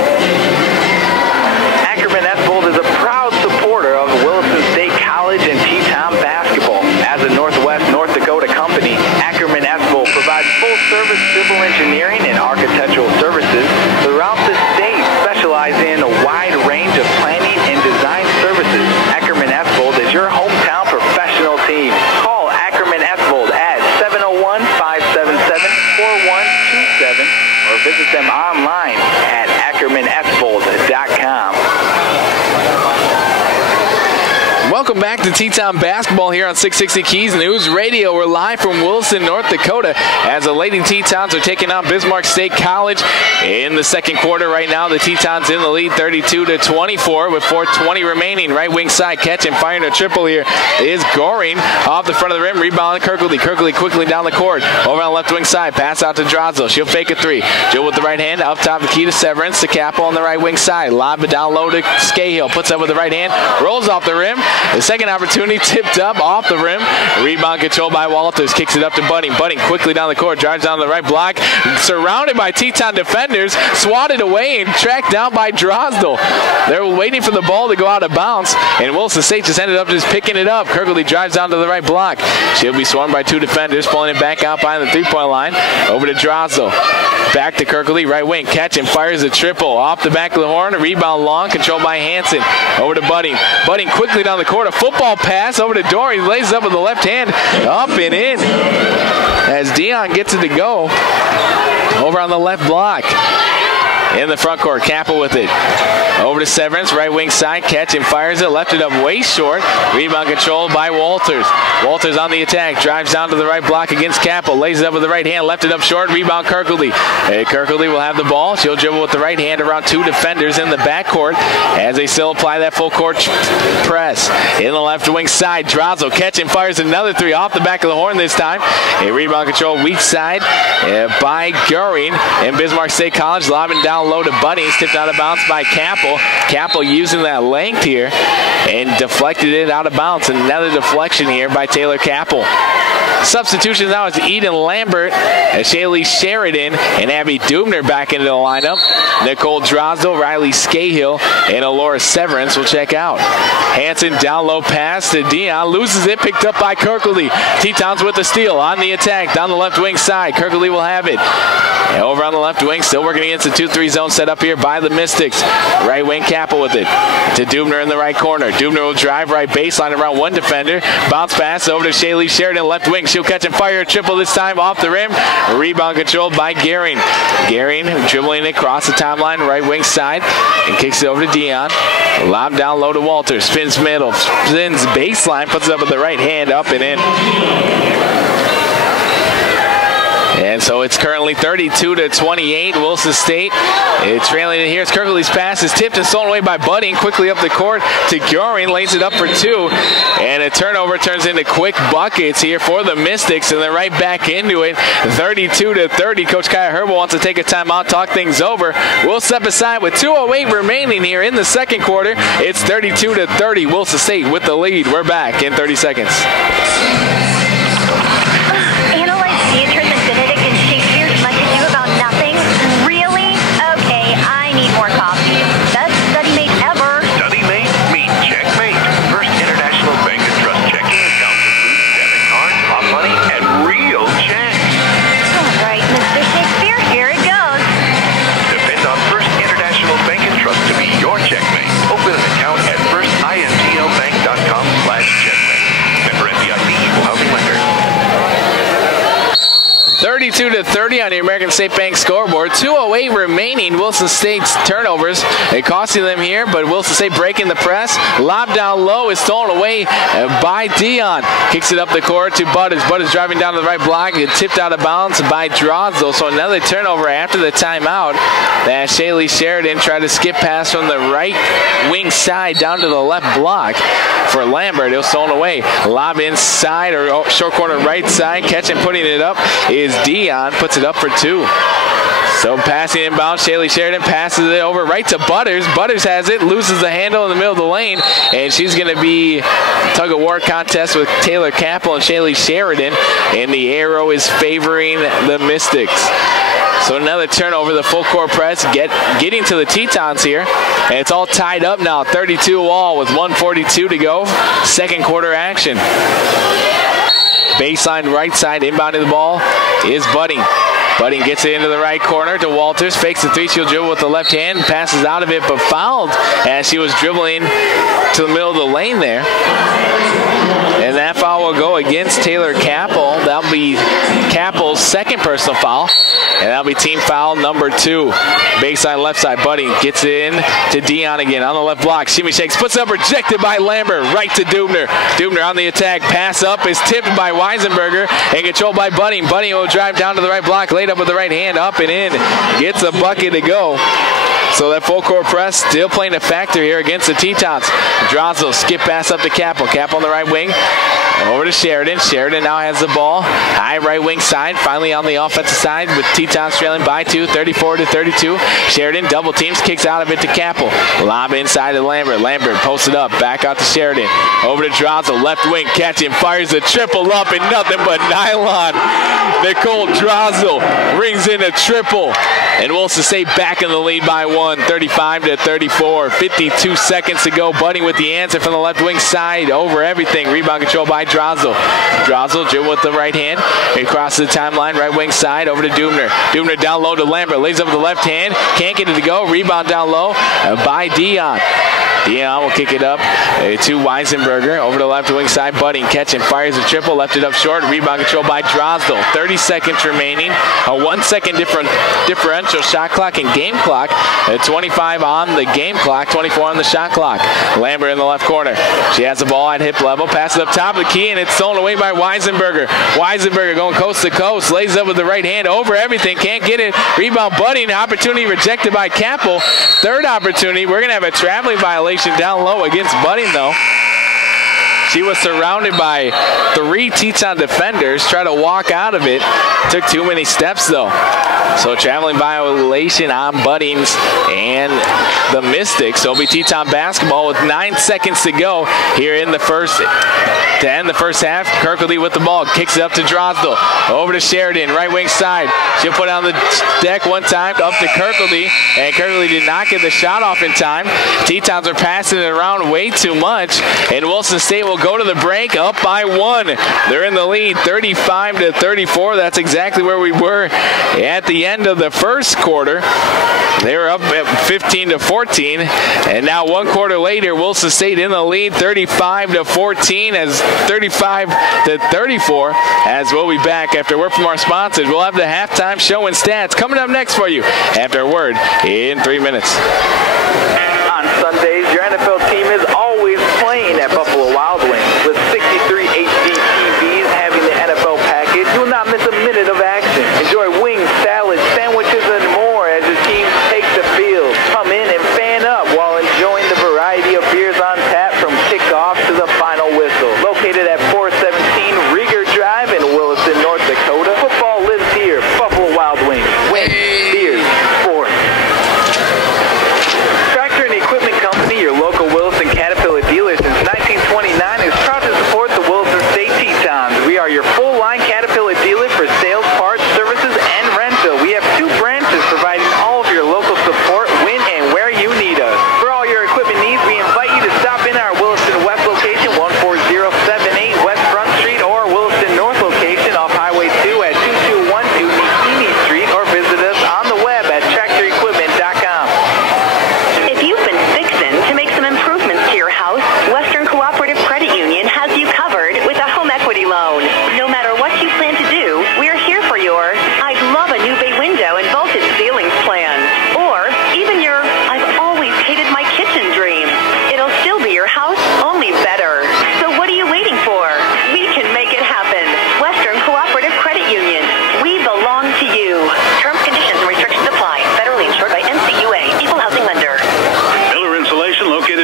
Ackerman-Esvold is a proud supporter of Williston State College and Teton Basketball. As a Northwest North Dakota company, Ackerman-Esvold provides full-service civil engineering and architectural services throughout the state, specializing in a wide range of planning and design services. Ackerman-Esvold is your hometown professional team. Call Ackerman-Esvold at 701-577-4127 or visit them online at ackermanesvold.com. Welcome back to Teton Basketball here on 660 Keys News Radio. We're live from Williston, North Dakota, as the Lady Tetons are taking on Bismarck State College in the second quarter. Right now, the Tetons in the lead, 32-24 with 4:20 remaining. Right wing side, catch and firing a triple here is Goring off the front of the rim. Rebound Kirkley. Kirkley quickly down the court. Over on the left wing side, pass out to Drozdo. She'll fake a three. Jill with the right hand, up top the key to Severance. To Capel on the right wing side. Lob it down low to Scahill. Puts up with the right hand. Rolls off the rim. The second opportunity tipped up off the rim. Rebound controlled by Walters. Kicks it up to Budding. Budding quickly down the court. Drives down the right block. Surrounded by Teton defenders. Swatted away and tracked down by Drozdo. They were waiting for the ball to go out of bounds. And Williston State just ended up just picking it up. Kirkley drives down to the right block. She'll be swarmed by two defenders. Pulling it back out behind the three-point line. Over to Drozdo. Back to Kirkley. Right wing. Catch and fires a triple. Off the back of the horn. A rebound long. Controlled by Hansen. Over to Budding. Budding quickly down the court. A football pass over to Dory. He lays up with the left hand. Up and in. As Dion gets it to go. Over on the left block. In the front court, Capel with it. Over to Severance, right wing side, catch and fires it, left it up way short. Rebound controlled by Walters. Walters on the attack, drives down to the right block against Capel, lays it up with the right hand, left it up short, rebound Kirkley. Kirkley will have the ball. She'll dribble with the right hand around two defenders in the backcourt as they still apply that full court press. In the left wing side, Drozdo catch and fires another three off the back of the horn this time. A rebound control weak side by Goring, and Bismarck State College lobbing down low to Budding. Tipped out of bounds by Capel. Capel using that length here and deflected it out of bounds. Another deflection here by Taylor Capel. Substitutions now is Eden Lambert, Shaylee Sheridan, and Abby Dubner back into the lineup. Nicole Drozdo, Riley Scahill, and Alora Severance will check out. Hansen down low pass to Dion. Loses it, picked up by Kirkley. Tetons with the steal on the attack down the left wing side. Kirkley will have it. And over on the left wing, still working against the 2-3 zone set up here by the Mystics. Right wing Capel with it to Dubner in the right corner. Dubner will drive right baseline around one defender. Bounce pass over to Shaylee Sheridan, left wing. She'll catch and fire a triple this time off the rim. Rebound controlled by Gehring. Gehring dribbling across the timeline, right wing side, and kicks it over to Dion. Lob down low to Walters. Spins middle, spins baseline, puts it up with the right hand, up and in. And so it's currently 32-28. Williston State trailing it here. Kirkley's pass is tipped and stolen away by Budding. Quickly up the court to Goring. Lays it up for two. And a turnover turns into quick buckets here for the Mystics. And they're right back into it. 32-30. Coach Kaya Herbal wants to take a timeout, talk things over. We'll step aside with 2:08 remaining here in the second quarter. It's 32-30. Williston State with the lead. We're back in 30 seconds. Housing 32-30 on the American State Bank scoreboard. 2:08 remaining. Wilson State's turnovers. It costing them here, but Wilson State breaking the press. Lob down low is stolen away by Dion. Kicks it up the court to Butters. Butters driving down to the right block. It tipped out of bounds by Drozdo. So another turnover after the timeout. That Shaylee Sheridan tried to skip pass from the right wing side down to the left block for Lambert. It was stolen away. Lob inside or short corner right side. Catch and putting it up is Dion. Puts it up for 2. So passing inbound, Shaylee Sheridan passes it over right to Butters. Butters has it, loses the handle in the middle of the lane, and she's going to be tug-of-war contest with Taylor Capel and Shaylee Sheridan, and the arrow is favoring the Mystics. So another turnover, the full court press getting to the Tetons here, and it's all tied up now, 32 all with 1:42 to go. Second quarter action. Baseline right side, inbounding the ball is Budding. Budding gets it into the right corner to Walters. Fakes the three. She'll dribble with the left hand. Passes out of it, but fouled as she was dribbling to the middle of the lane there. And that foul will go against Taylor Capel. That'll be Capel's second personal foul. And that'll be team foul number 2. Baseline left side. Budding gets it in to Dion again on the left block. Shimmy shakes. Puts up. Rejected by Lambert. Right to Dubner. Dubner on the attack. Pass up is tipped by Weisenberger and controlled by Budding. Budding will drive down to the right block. Laid up with the right hand. Up and in. Gets a bucket to go. So that full court press still playing a factor here against the Tetons. Drozdo skip pass up to Capel. Capel on the right wing. Over to Sheridan. Sheridan now has the ball. High right wing side. Finally on the offensive side with Tetons trailing by 2, 34-32. Sheridan double teams. Kicks out of it to Capel. Lob inside to Lambert. Lambert posted up. Back out to Sheridan. Over to Drozdo. Left wing catching. Fires a triple up and nothing but nylon. Nicole Drozdo rings in a triple. And Wilson State back in the lead by 1, 35-34. 52 seconds to go. Budding with the answer from the left wing side. Over everything. Rebound control by Drozdo. Drozdo dribble with the right hand. It crosses the timeline. Right wing side. Over to Dubner. Dubner down low to Lambert. Lays up with the left hand. Can't get it to go. Rebound down low by Dion. Dion will kick it up to Weisenberger. Over to the left wing side. Budding catching. Fires a triple. Left it up short. Rebound control by Drozdo. 30 seconds remaining. A 1 second differential shot clock and game clock. 25 on the game clock. 24 on the shot clock. Lambert in the left corner. She has the ball at hip level. Passes up top of the key and it's stolen away by Weisenberger. Weisenberger going coast to coast. Lays up with the right hand. Over everything. Can't get it. Rebound Budding. Opportunity rejected by Capel. Third opportunity. We're going to have a traveling violation down low against Budding though. She was surrounded by 3 Teton defenders. Tried to walk out of it. Took too many steps though. So traveling violation on Buddings and the Mystics. So it'll be Teton Basketball with 9 seconds to go here in the first. To end the first half, Kirkley with the ball. Kicks it up to Drozdo. Over to Sheridan, right wing side. She'll put it on the deck one time. Up to Kirkley. And Kirkley did not get the shot off in time. Tetons are passing it around way too much. And Wilson State will go to the break up by 1. They're in the lead 35-34. That's exactly where we were at the end of the first quarter. They were up at 15-14. And now 1 quarter later, Wilson State in the lead 35-14 as 35-34. As we'll be back after a word from our sponsors. We'll have the halftime show and stats coming up next for you after a word in 3 minutes. On Sundays, your NFL team is always playing at Buffalo Wild Wings. With 63 HD TVs having the NFL package, you will not miss a minute of action. Enjoy wings, salads, sandwiches, and more as your team take the field. Come in and fan up while enjoying the variety of beers on tap from kickoff to the final whistle. Located at 417 Rieger Drive in Williston, North Dakota, football lives here. Buffalo Wild Wings. Wings, beers, sports. Tractor and Equipment Company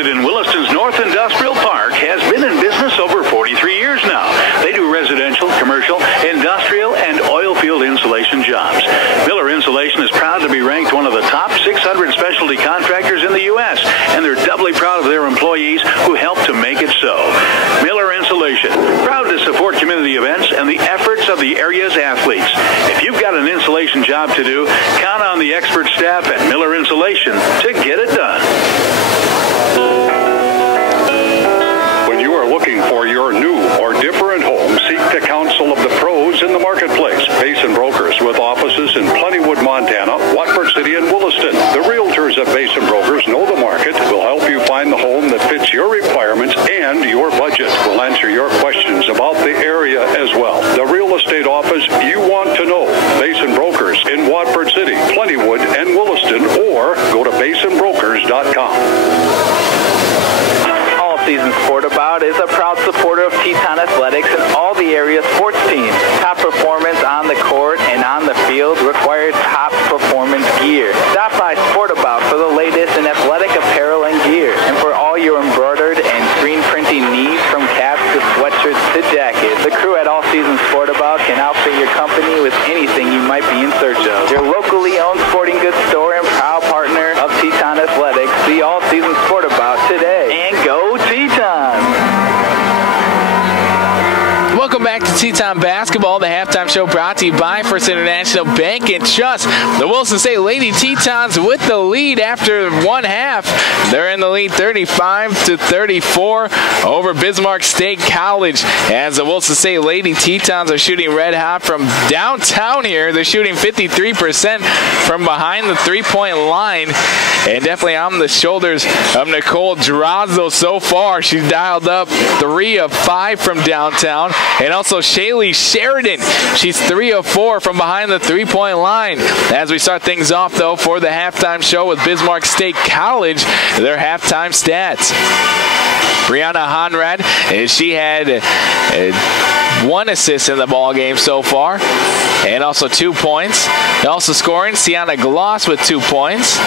in Williston's North Industrial Park, has been in business over 43 years now. They do residential, commercial, industrial, and oil field insulation jobs. Miller Insulation is proud to be ranked one of the top 600 specialty contractors in the U.S., and they're doubly proud of their employees who help to make it so. Miller Insulation, proud to support community events and the efforts of the area's athletes. If you've got an insulation job to do, count on the expert staff at Miller Insulation to get it done. When you are looking for your new or different home, seek the counsel of the pros in the marketplace. Basin Brokers, with offices in Plentywood, Montana, Watford City, and Williston. The realtors at Basin Brokers know the market, will help you find the home that fits your requirements and your budget. We'll answer your questions about the area as well. The real estate office you want to know. Basin Brokers in Watford City, Plentywood, and Williston, or go to basinbrokers.com. Season Sport About is a proud supporter of Teton Athletics and all the area sports teams. Top performance on the court and on the field requires top performance gear. Stop by Sport About for the latest in athletic apparel and gear, and for all your embroidered and screen printing needs, from caps to sweatshirts to jackets. The crew at All Season Sport About can outfit your company with anything you might be in search of. Your locally owned sporting goods store and proud partner of Teton Athletics. See All Season Sport About today. And go Teton! Welcome back to Teton Basketball, the halftime show brought to you by First International Bank and Trust. The Williston State Lady Tetons with the lead after one half. They're in the lead 35-34 over Bismarck State College, as the Williston State Lady Tetons are shooting red hot from downtown here. They're shooting 53% from behind the three-point line, and definitely on the shoulders of Nicole Drazzo so far. She's dialed up 3 of 5 from downtown. And also Shaylee Sheridan, she's 3 of 4 from behind the three-point line. As we start things off, though, for the halftime show with Bismarck State College, their halftime stats. Brianna Honrad, she had 1 assist in the ball game so far, and also 2 points. Also scoring, Sienna Gloss with 2 points.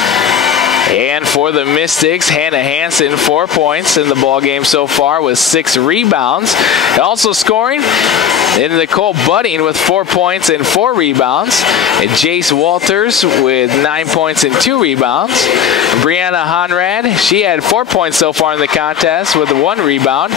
And for the Mystics, Hannah Hansen, 4 points in the ball game so far with 6 rebounds. Also scoring, and Nicole Budding with 4 points and 4 rebounds. And Jace Walters with 9 points and 2 rebounds. Brianna Honrad, she had 4 points so far in the contest with 1 rebound.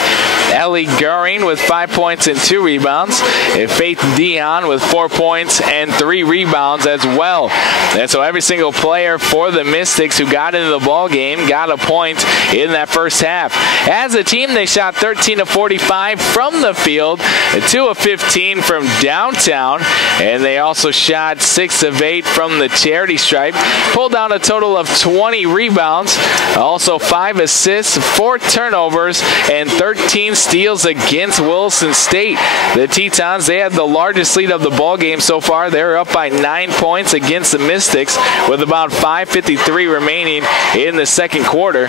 Ellie Goring with 5 points and 2 rebounds. And Faith Dion with 4 points and 3 rebounds as well. And so every single player for the Mystics who got into the ball game got a point in that first half. As a team, they shot 13 of 45 from the field, 2 of 15 from downtown, and they also shot 6 of 8 from the charity stripe. Pulled down a total of 20 rebounds, also 5 assists, 4 turnovers, and 13 steals against Williston State. The Tetons, they had the largest lead of the ball game so far. They're up by 9 points against the Mystics with about 5:53 remaining in the second quarter.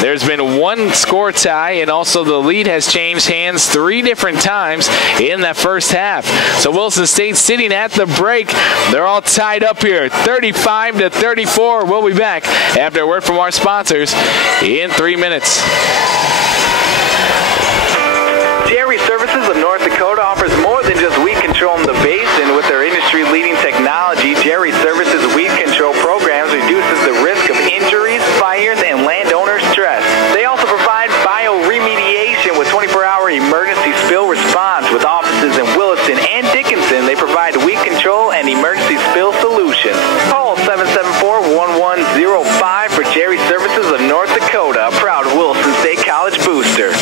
There's been 1 score tie, and also the lead has changed hands 3 different times in that first half. So Williston State sitting at the break. They're all tied up here, 35-34. We'll be back after a word from our sponsors in 3 minutes. Jerry Services of North Dakota offers more than just weed control in the basin. With their industry-leading technology, Jerry Services weed control programs reduces the risk of injuries, fires, and landowner stress. They also provide bioremediation with 24-hour emergency spill response. With offices in Williston and Dickinson, they provide weed control and emergency spill solutions. Call 774-1105 for Jerry Services of North Dakota, a proud Williston State College booster.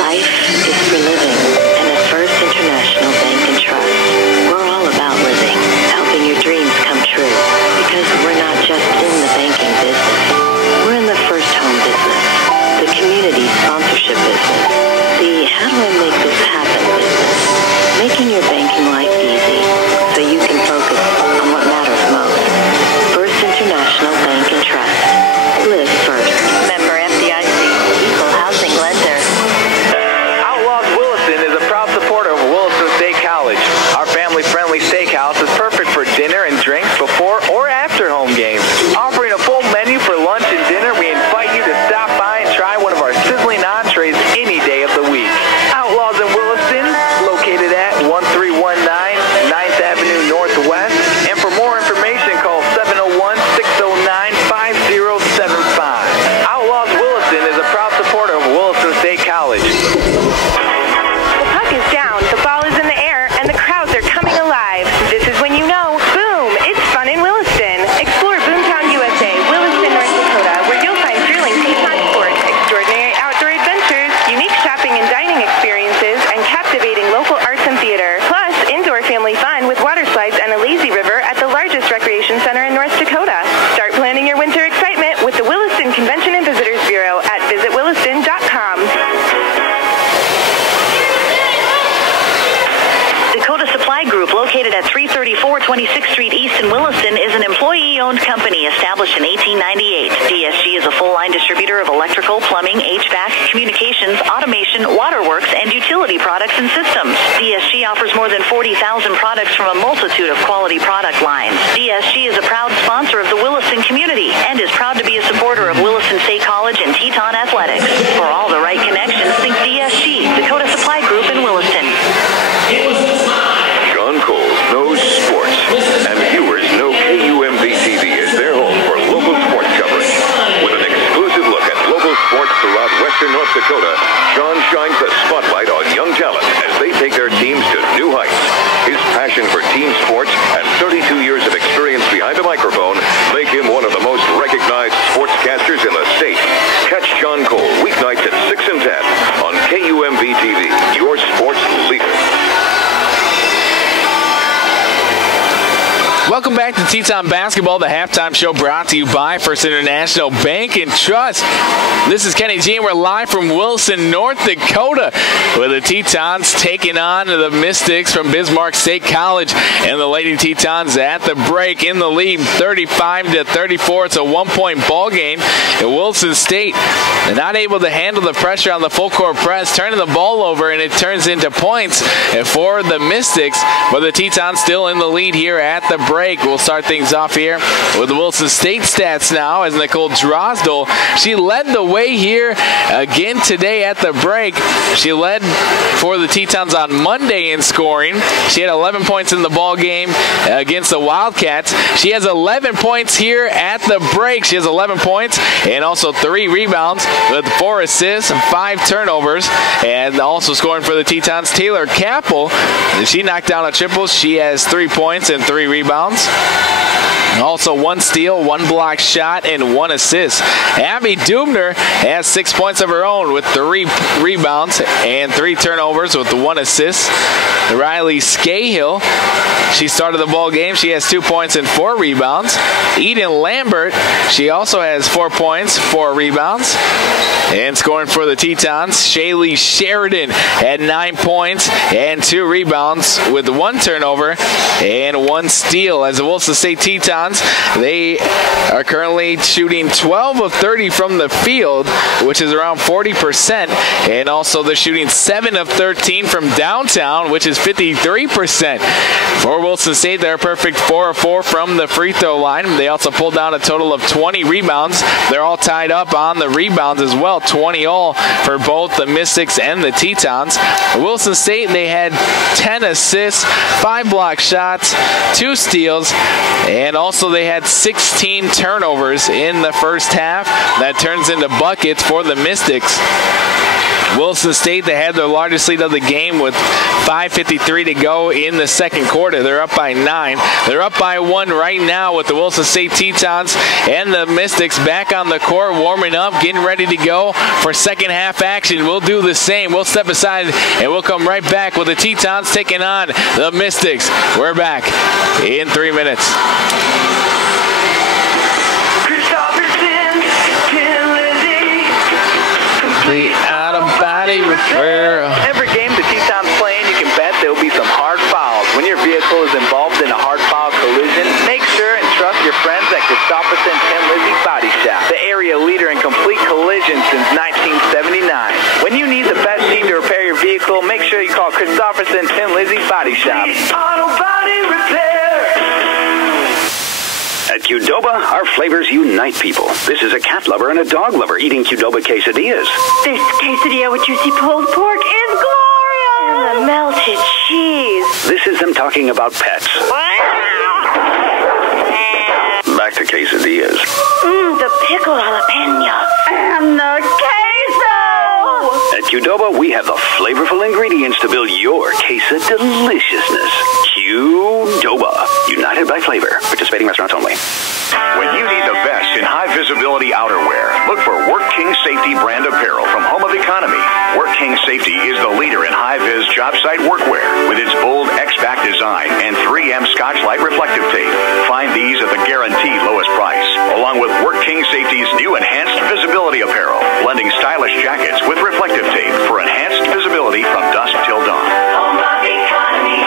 Life is for living, and at First College. The puck is down, the ball is in the air, and the crowds are coming alive. This is when you know, boom, it's fun in Williston. Explore Boomtown, USA, Williston, North Dakota, where you'll find thrilling Teton sports, extraordinary outdoor adventures, unique shopping and dining experiences, and captivating local arts and theater. Plus, indoor family fun with water slides and a lazy river at the largest recreation center in North Dakota. Start planning your winter excitement with the Williston Convention and Visitors Bureau at visitwilliston.com. Dakota Supply Group, located at 334 26th Street East in Williston, is an employee-owned company established in 1898. DSG is a full-line distributor of electrical, plumbing, HVAC, communications, automation, waterworks, and utility products and systems. DSG offers more than 40,000 products from a multitude of quality product lines. DSG is a proud sponsor of the Williston community and is proud to be a supporter of Williston State College and Teton Athletics. For all the right connections, think DSG, Dakota Supply Group in Williston. John Cole knows sports, and viewers know KUMV-TV is their home for local sports coverage. With an exclusive look at local sports throughout western North Dakota, John shines the spotlight on young talent as they take their teams to new heights. His passion for team sports and 32 years of experience behind a microphone make him one of the most recognized sportscasters in the state. Catch John Cole weeknights at 6 and 10 on KUMV-TV, your sports leader. Welcome back to Teton Basketball, the halftime show brought to you by First International Bank and Trust. This is Kenny G, and we're live from Williston, North Dakota, where the Tetons taking on the Mystics from Bismarck State College. And the Lady Tetons at the break in the lead, 35-34. It's a one-point ball game. And Williston State not able to handle the pressure on the full-court press, turning the ball over, and it turns into points for the Mystics. But the Tetons still in the lead here at the break. We'll start things off here with the Williston State stats now as Nicole Drosdel. She led the way here again today at the break. She led for the Tetons on Monday in scoring. She had 11 points in the ball game against the Wildcats. She has 11 points here at the break. She has 11 points and also 3 rebounds with 4 assists and 5 turnovers. And also scoring for the Tetons, Taylor Capel. She knocked down a triple. She has 3 points and 3 rebounds. Also 1 steal, 1 block shot, and 1 assist. Abby Dubner has 6 points of her own with 3 rebounds and 3 turnovers with 1 assist. Riley Scahill, she started the ball game. She has 2 points and 4 rebounds. Eden Lambert, she also has 4 points, 4 rebounds. And scoring for the Tetons, Shaylee Sheridan had 9 points and 2 rebounds with 1 turnover and 1 steal. As the Williston State Tetons, they are currently shooting 12 of 30 from the field, which is around 40%. And also they're shooting 7 of 13 from downtown, which is 53%. For Williston State, they're a perfect 4 of 4 from the free throw line. They also pulled down a total of 20 rebounds. They're all tied up on the rebounds as well, 20 all for both the Mystics and the Tetons. Williston State, they had 10 assists, 5 block shots, 2 steals, and also they had 16 turnovers in the first half. That turns into buckets for the Mystics. Williston State, they had their largest lead of the game with 5:53 to go in the second quarter. They're up by 9. They're up by 1 right now with the Williston State Tetons and the Mystics back on the court, warming up, getting ready to go for second half action. We'll do the same. We'll step aside and we'll come right back with the Tetons taking on the Mystics. We're back in 3 minutes. The out-of-body repair. Every game the Tetons playing, you can bet there will be some hard fouls. When your vehicle is involved in a hard foul collision, make sure and trust your friends at Christopherson Tin Lizzy Body Shop, the area leader in complete collisions since 1979. When you need the best team to repair your vehicle, make sure you call Christopherson Tin Lizzy Body Shop. Auto Body Repair. At Qdoba, our flavors unite people. This is a cat lover and a dog lover eating Qdoba quesadillas. This quesadilla with juicy pulled pork is glorious! And the melted cheese. This is them talking about pets. Back to quesadillas. The pickled jalapeno. And the queso! At Qdoba, Qdoba, we have the flavorful ingredients to build your case of deliciousness. Qdoba, united by flavor. Participating restaurants only. When you need the best in high-visibility outerwear, look for Work King Safety brand apparel from Home of Economy. Work King Safety is the leader in high-vis job site workwear with its bold X-back design and 3M Scotch-Lite reflective tape. Find these at the guaranteed lowest price, along with Work King Safety's new enhanced visibility apparel, blending stylish jackets with reflective tape for enhanced visibility from dusk till dawn. Home of Economy,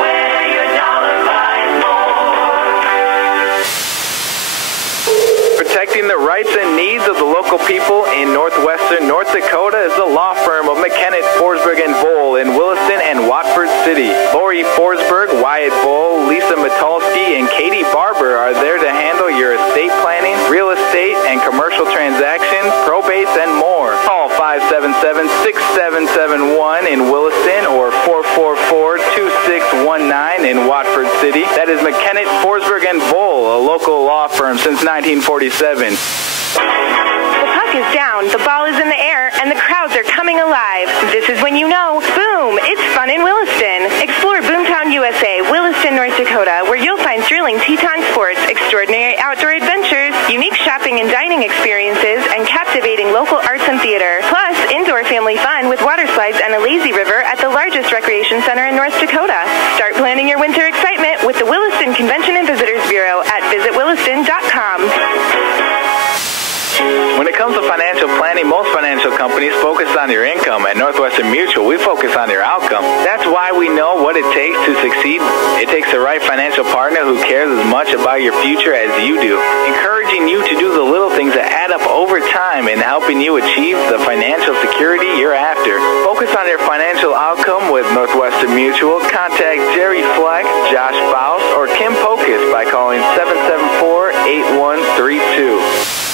where your dollar buys more. Protecting the rights and needs of the local people in northwestern North Dakota is the law firm of McKennett, Forsberg & Bowl in Williston and Watford City. Lori Forsberg, Wyatt Bowl, Lisa Mitalski, and Katie Barber are there to handle your estate planning, real estate, and commercial transactions, probates, and more. Call 577-6771 in Williston or 444-2619 in Watford City. That is McKennett, Forsberg & Bowl, a local law firm since 1947. The puck is down, the ball is in the air, and the crowds are coming alive. This is when you know, boom, it's fun in Williston. Explore Boomtown USA, Williston, North Dakota, where you'll find thrilling Teton sports, extraordinary outdoor adventures, unique shopping and dining experiences, and captivating local arts and theater. Plus, indoor family fun with water slides and a lazy river at the largest recreation center in North Dakota. Start planning your winter excitement with the Williston Convention and Visitors Bureau at visitwilliston.com. When it comes to financial planning, most financial companies focus on your income. At Northwestern Mutual, we focus on your outcome. That's why we know what it takes to succeed. It takes the right financial partner who cares as much about your future as you do, encouraging you to do the little things that add up over time and helping you achieve the financial security you're after. Focus on your financial outcome with Northwestern Mutual. Contact Jerry Fleck, Josh Faust, or Kim Pocus by calling 774-8132.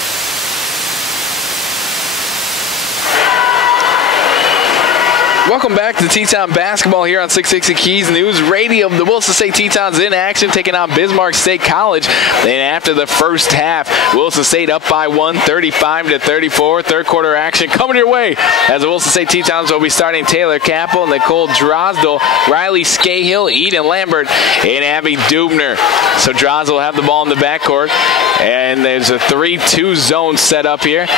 Welcome back to Teton Basketball here on 660 Keys News Radio. The Williston State Tetons in action, taking on Bismarck State College. And after the first half, Williston State up by 1, 35-34. Third quarter action coming your way as the Williston State Tetons will be starting Taylor Capel, Nicole Drosdell, Riley Scahill, Eden Lambert, and Abby Dubner. So Drosdell will have the ball in the backcourt. And there's a 3-2 zone set up here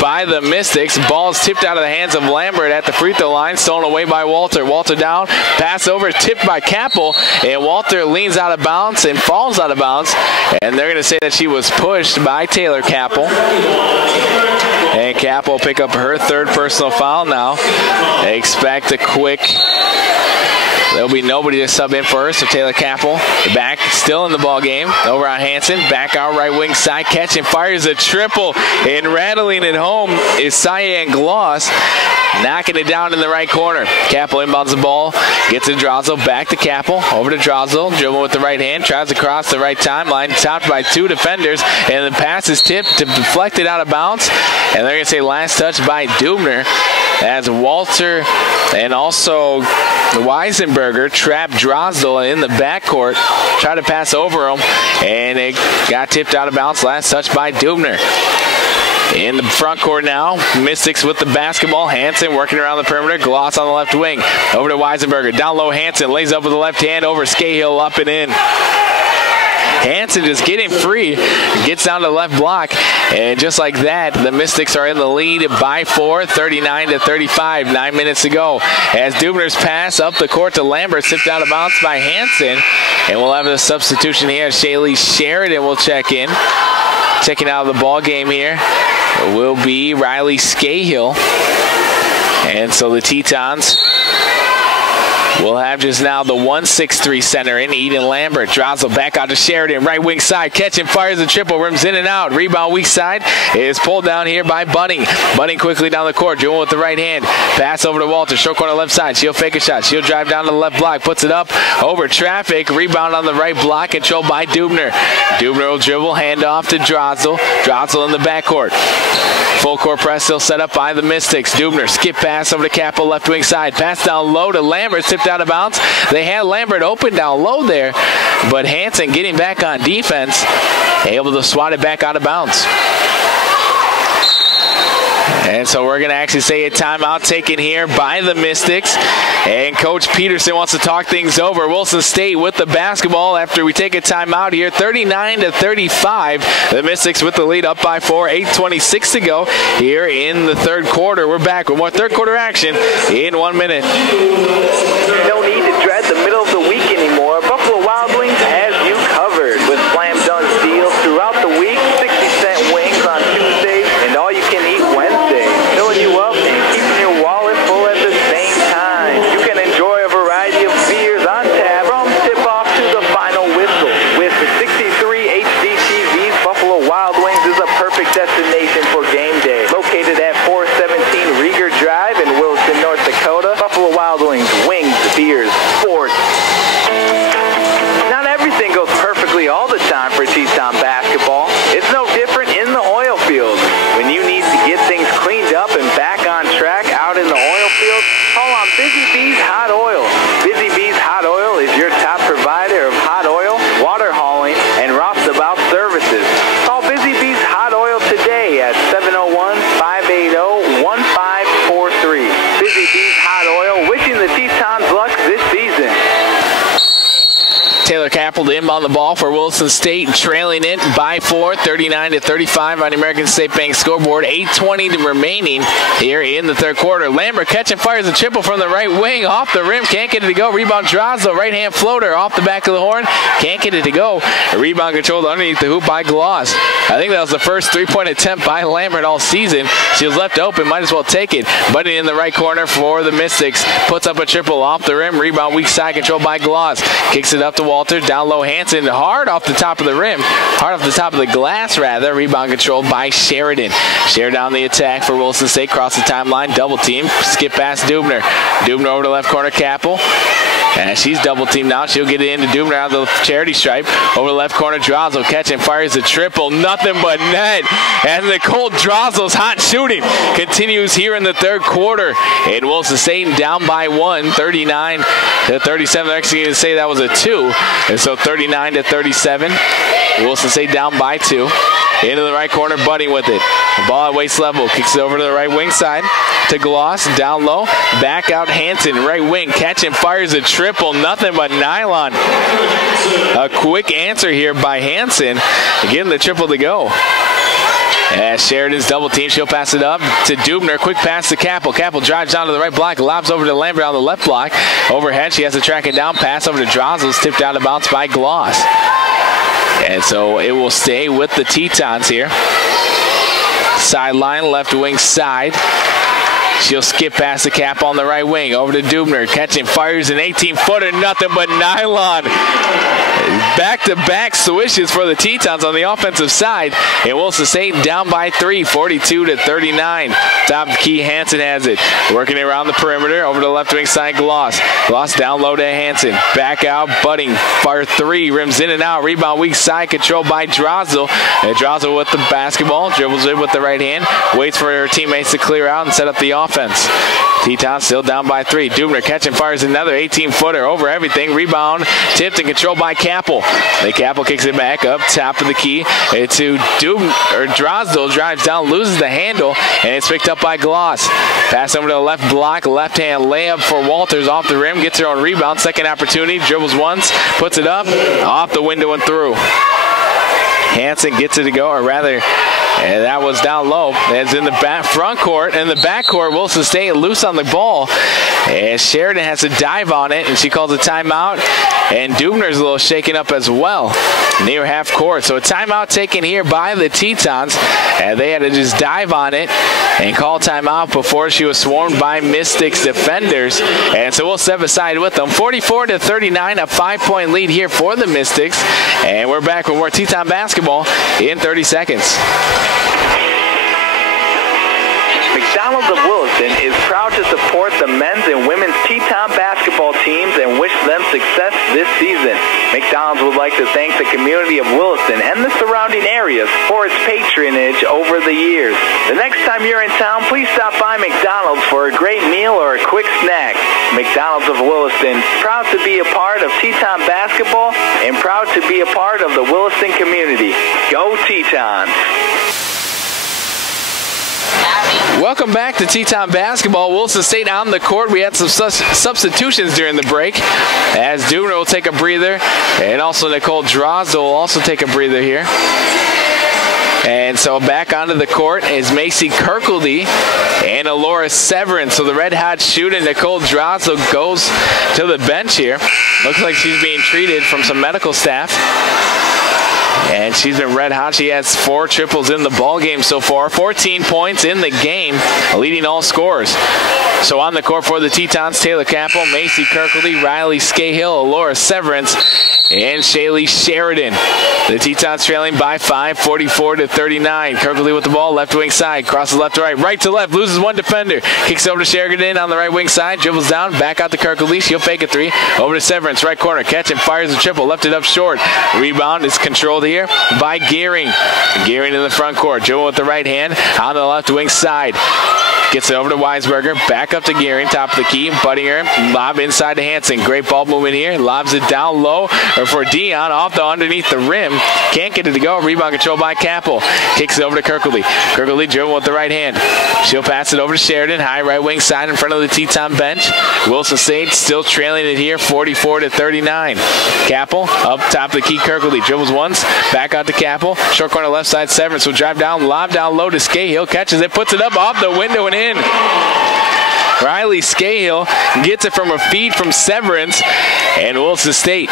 by the Mystics. Ball's tipped out of the hands of Lambert at the free throw line. Stolen away by Walter. Walter down. Pass over. Tipped by Capel. And Walter leans out of bounds and falls out of bounds. And they're going to say that she was pushed by Taylor Capel. And Capel will pick up her third personal foul now. They expect a quick... There'll be nobody to sub in for her, so Taylor Capel back still in the ball game. Over on Hanson, back out right wing side, catch and fires a triple, and rattling it home is Cyan Gloss, knocking it down in the right corner. Capel inbounds the ball, gets it to Drosdell, back to Capel, over to Drosdell, dribbling with the right hand, tries to cross the right timeline, topped by two defenders, and the pass is tipped to deflect it out of bounds, and they're going to say last touch by Dubner, as Walter and also Weisenberger trapped Drosdell in the backcourt, tried to pass over him, and it got tipped out of bounds. Last touch by Dubner. In the front court now, Mystics with the basketball. Hanson working around the perimeter. Gloss on the left wing. Over to Weisenberger. Down low, Hanson lays up with the left hand over Scahill, up and in. Hanson is getting free, gets down to the left block, and just like that, the Mystics are in the lead by 4, 39-35, 9 minutes to go. As Dubner's pass up the court to Lambert, tipped out of bounds by Hanson, and we'll have a substitution here. Shaylee Sheridan will check in. Checking out of the ball game here will be Riley Scahill, and so the Tetons we'll have just now the 1-6-3 center in Eden Lambert. Drosdell back out to Sheridan. Right wing side. Catch and fires the triple. Rims in and out. Rebound weak side is pulled down here by Bunning. Bunning quickly down the court. Dribbling with the right hand. Pass over to Walter. Short corner left side. She'll fake a shot. She'll drive down to the left block. Puts it up over traffic. Rebound on the right block. Controlled by Dubner. Dubner will dribble. Hand off to Drosdell. Drosdell in the backcourt. Full court press still set up by the Mystics. Dubner skip pass over to Capel. Left wing side. Pass down low to Lambert. Tipped out of bounds. They had Lambert open down low there, but Hanson getting back on defense, able to swat it back out of bounds. And so we're going to actually say a timeout taken here by the Mystics. And Coach Peterson wants to talk things over. Williston State with the basketball after we take a timeout here. 39-35. The Mystics with the lead up by 4. 8:26 to go here in the third quarter. We're back with more third quarter action in 1 minute. No need to dread the middle of the week anymore. Buffalo Wild Wings has you covered with slam dunk deals throughout the week. 60-cent wings on Tuesdays and all you can eat Wednesdays. Filling you up and keeping your wallet full at the same time. You can enjoy a variety of beers on tap from tip-off to the final whistle. With the 63 HD TVs, Buffalo Wild Wings is a perfect destination for game day. Located at 417 Rieger Drive in Williston, North Dakota, Buffalo Wild Wings, wings, beers, sports. Not everything goes perfectly all the time for Teton Basketball. It's no different in the oil field. When you need to get things cleaned up and back on track out in the oil field, call on Busy Bees Hot Oil. Busy Bees Hot Oil is your top provider of hot oil, water hauling, and roustabout services. Call Busy Bees Hot Oil today at 701-580-1543. Busy Bees Hot Oil, wishing the Tetons luck this season. Taylor Capel to inbound the ball for Williston State, trailing it by 4, 39-35 on the American State Bank scoreboard. 8:20 remaining here in the third quarter. Lambert catch and fires a triple from the right wing off the rim. Can't get it to go. Rebound Drozdo, right-hand floater off the back of the horn. Can't get it to go. A rebound controlled underneath the hoop by Gloss. I think that was the first three-point attempt by Lambert all season. She was left open, might as well take it. Buddy in the right corner for the Mystics. Puts up a triple off the rim. Rebound weak side controlled by Gloss. Kicks it up to Walter. Down low, Hanson hard off the top of the rim. Hard off the top of the glass, rather. Rebound controlled by Sheridan. Sheridan on the attack for Williston State. Cross the timeline. Double team. Skip past Dubner. Dubner over to left corner, Capel. And she's double teamed now. She'll get it into Dubner out of the charity stripe. Over the left corner, Drozdo catch and fires a triple. Nothing but net. And Nicole Drozdo's hot shooting continues here in the third quarter. And Williston State down by 1, 39-37. They're actually going to say that was a 2. And so 39-37. Williston State down by 2. Into the right corner, Budding with it. The ball at waist level. Kicks it over to the right wing side to Gloss. Down low. Back out Hanson. Right wing. Catch and fires a triple. Nothing but nylon. A quick answer here by Hanson. Getting the triple to go. As Sheridan's double team, she'll pass it up to Dubner. Quick pass to Capel. Capel drives down to the right block, lobs over to Lambert on the left block. Overhead, she has to track it down. Pass over to Drozdo's, tipped out of bounds by Gloss. And so it will stay with the Tetons here. Sideline, left wing side. She'll skip past the cap on the right wing. Over to Dubner. Catching, fires an 18-footer. Nothing but nylon. Back-to-back swishes for the Tetons on the offensive side. And Williston State down by 3, 42-39. Top of the key, Hanson has it. Working it around the perimeter. Over to the left wing side, Gloss. Gloss down low to Hanson. Back out, Budding. Fire 3. Rims in and out. Rebound weak side. Controlled by Drozdo. And Drozdo with the basketball. Dribbles it with the right hand. Waits for her teammates to clear out and set up the offense. Teton still down by 3. Dubner catch and fires another 18-footer over everything. Rebound tipped and controlled by Capel. The Capel kicks it back up top of the key to Drozdo. Drives down, loses the handle, and it's picked up by Gloss. Pass over to the left block. Left hand layup for Walters off the rim. Gets her own rebound. Second opportunity. Dribbles once. Puts it up. Off the window and through. Hanson gets it to go, or rather, and that was down low. That's in the front court. In the back court, Williston State loose on the ball. And Sheridan has to dive on it, and she calls a timeout. And Dubner's a little shaken up as well near half court. So a timeout taken here by the Tetons. And they had to just dive on it and call timeout before she was swarmed by Mystics defenders. And so we'll step aside with them. 44-39, a 5-point lead here for the Mystics. And we're back with more Teton basketball in 30 seconds. McDonald's of Williston is proud to support the men's and women's Teton basketball teams and wish them success this season. McDonald's would like to thank the community of Williston and the surrounding areas for its patronage over the years. The next time you're in town, please stop by McDonald's for a great meal or a quick snack. McDonald's of Williston, proud to be a part of Teton basketball and proud to be a part of the Williston community. Go Tetons! Welcome back to Teton Basketball. Williston State on the court. We had some substitutions during the break, as Dubner will take a breather, and also Nicole Drozdo will also take a breather here. And so back onto the court is Macy Kirkledy and Alora Severin. So the red hot shooter Nicole Drozdo goes to the bench here. Looks like she's being treated from some medical staff. And she's been red hot. She has 4 triples in the ball game so far. 14 points in the game, leading all scorers. So on the court for the Tetons, Taylor Capel, Macy Kirkledy, Riley Scahill, Alora Severance, and Shaylee Sheridan. The Tetons trailing by 5, 44-39. Kirkledy with the ball, left wing side, crosses left to right, right to left, loses one defender. Kicks over to Sheridan on the right wing side, dribbles down, back out to Kirkledy. She'll fake a 3. Over to Severance, right corner, catch and fires a triple, left it up short. Rebound is controlled here by Gearing. Gearing in the front court, Joe with the right hand on the left wing side. Gets it over to Weisberger, back up to Gearing, top of the key, Buttinger, lob inside to Hansen. Great ball movement here, lobs it down low for Dion, off the underneath the rim. Can't get it to go, rebound control by Capel. Kicks it over to Kirkledy. Kirkledy dribbling with the right hand. She'll pass it over to Sheridan, high right wing side in front of the Teton bench. Williston State still trailing it here, 44-39. Capel up top of the key, Kirkledy dribbles once, back out to Capel. Short corner left side, Severance will drive down, lob down low to Scahill, catches it, puts it up off the window and in. Riley Scahill gets it from a feed from Severance, and Williston State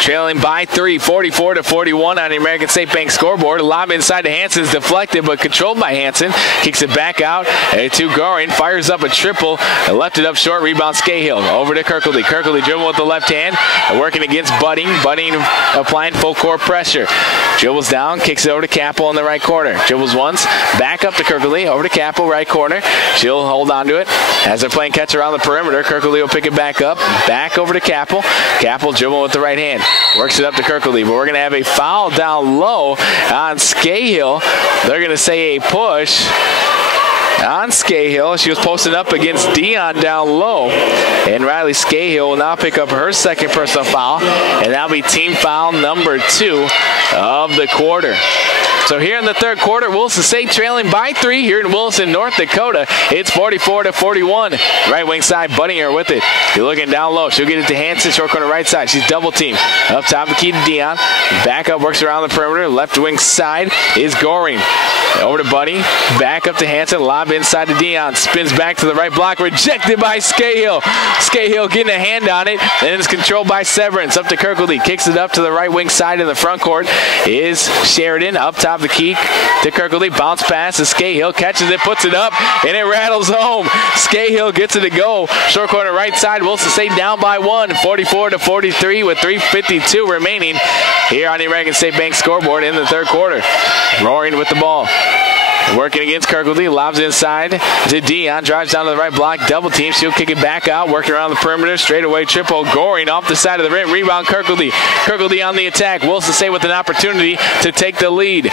trailing by 3, 44-41 on the American State Bank scoreboard. A lob inside to Hansen is deflected, but controlled by Hansen. Kicks it back out to Goring. Fires up a triple and left it up short. Rebound Scahill. Over to Kirkledy. Kirkledy dribble with the left hand, working against Budding. Budding applying full court pressure. Dribbles down, kicks it over to Capel in the right corner. Dribbles once, back up to Kirkledy. Over to Capel, right corner. She'll hold on to it. As they're playing catch around the perimeter, Kirkledy will pick it back up. Back over to Capel. Capel dribbling with the right hand. Works it up to Kirkledy, but we're going to have a foul down low on Scahill. They're going to say a push on Scahill. She was posted up against Dion down low. And Riley Scahill will now pick up her second personal foul. And that'll be team foul number 2 of the quarter. So here in the third quarter, Williston State trailing by 3 here in Williston, North Dakota. It's 44-41. Right wing side, Buttinger with it. You're looking down low. She'll get it to Hansen, short corner right side. She's double teamed. Up top, the key to Dion. Back up, works around the perimeter. Left wing side is Goring. Over to Buddy. Back up to Hansen. Lob inside to Dion. Spins back to the right block. Rejected by Scahill. Scahill getting a hand on it. And it's controlled by Severance. Up to Kirkledy. Kicks it up to the right wing side in the front court is Sheridan. Up top the key to Kirkledy. Bounce pass to Scahill. Catches it, puts it up, and it rattles home. Scahill gets it to go. Short corner right side. Williston State down by 1. 44-43 with 3:52 remaining here on the American State Bank scoreboard in the third quarter. Roaring with the ball. Working against Kirkledy, lobs inside to Dion, drives down to the right block, double team, she'll kick it back out, working around the perimeter, straightaway triple, Goring off the side of the rim, rebound Kirkledy. Kirkledy on the attack, Williston State with an opportunity to take the lead.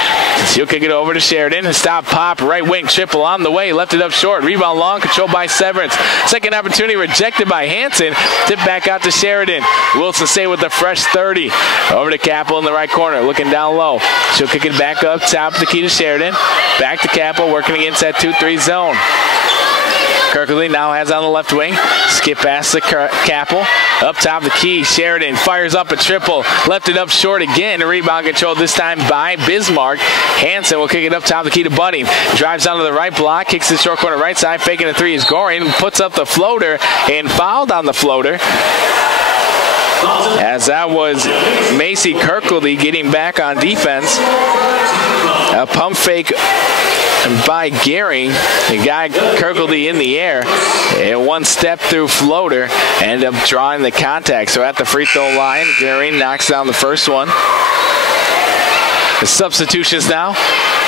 She'll kick it over to Sheridan, stop pop, right wing triple on the way, left it up short, rebound long, controlled by Severance. Second opportunity rejected by Hansen, tip back out to Sheridan. Williston State with a fresh 30. Over to Capel in the right corner, looking down low. She'll kick it back up, top of the key to Sheridan, back to Capel, working against that 2-3 zone. Kirkledy now has on the left wing. Skip past the Capel. Up top the key. Sheridan fires up a triple. Left it up short again. Rebound controlled this time by Bismarck. Hansen will kick it up top the key to Budding. Drives onto the right block. Kicks the short corner right side. Faking a 3 is Goring. Puts up the floater and fouled on the floater. As that was Macy Kirkledy getting back on defense. A pump fake by Gary. He got Kirkledy in the air. And one step through floater. Ended up drawing the contact. So at the free throw line, Gary knocks down the first one. The substitutions now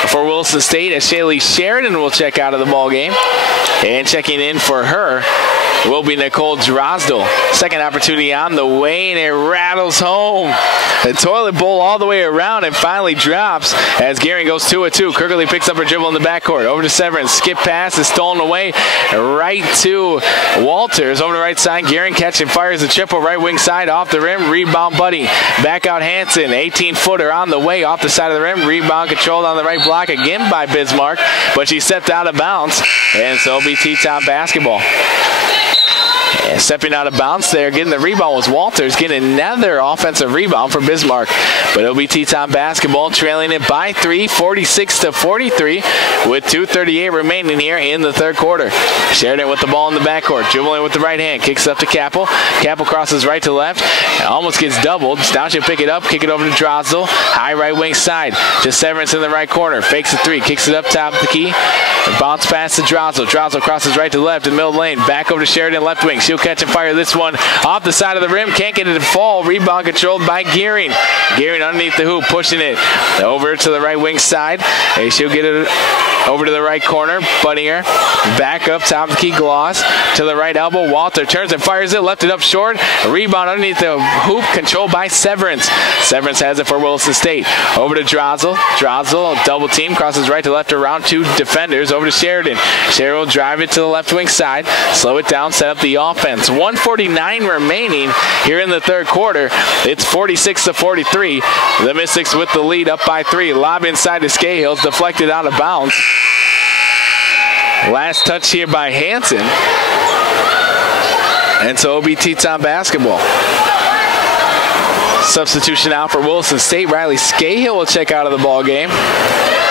for Williston State as Shaylee Sheridan will check out of the ball game. And checking in for her will be Nicole Drosdel. Second opportunity on the way, and it rattles home. The toilet bowl all the way around and finally drops as Gearing goes 2-2. Kirkley picks up her dribble in the backcourt. Over to Severance. Skip pass is stolen away right to Walters. Over to the right side. Gearing catching, fires a triple right wing side off the rim. Rebound Buddy. Back out Hansen. 18-footer on the way off the side of the rim. Rebound controlled on the right block again by Bismarck, but she stepped out of bounds, and so it'll be Teton Basketball. And stepping out of bounds there, getting the rebound was Walters, getting another offensive rebound for Bismarck. But it'll be Teton Basketball trailing it by 3, 46-43, with 2:38 remaining here in the third quarter. Sheridan with the ball in the backcourt, dribbling with the right hand, kicks up to Capel. Capel crosses right to left, almost gets doubled. Now she'll pick it up, kick it over to Drosdel. High right wing side to Severance in the right corner. Fakes a three, kicks it up top of the key. Bounce pass to Drosdel. Drosdel crosses right to left in middle lane. Back over to Sheridan, left wing. She'll catch and fire this one off the side of the rim. Can't get it to fall. Rebound controlled by Gearing. Gearing underneath the hoop, pushing it over to the right wing side. And she'll get it over to the right corner. Buttinger back up top of the key. Gloss to the right elbow. Walter turns and fires it. Left it up short. Rebound underneath the hoop, controlled by Severance. Severance has it for Williston State. Over to Drosdel. Drosdel double team, crosses right to left around two defenders. Over to Sheridan. Sheridan will drive it to the left wing side. Slow it down, set up the offense. 1:49 remaining here in the third quarter. It's 46-43. The Mystics with the lead, up by 3. Lob inside to Scahill's, deflected out of bounds. Last touch here by Hansen. And so it'll be Teton Basketball. Substitution out for Williston State. Riley Scahill will check out of the ball game.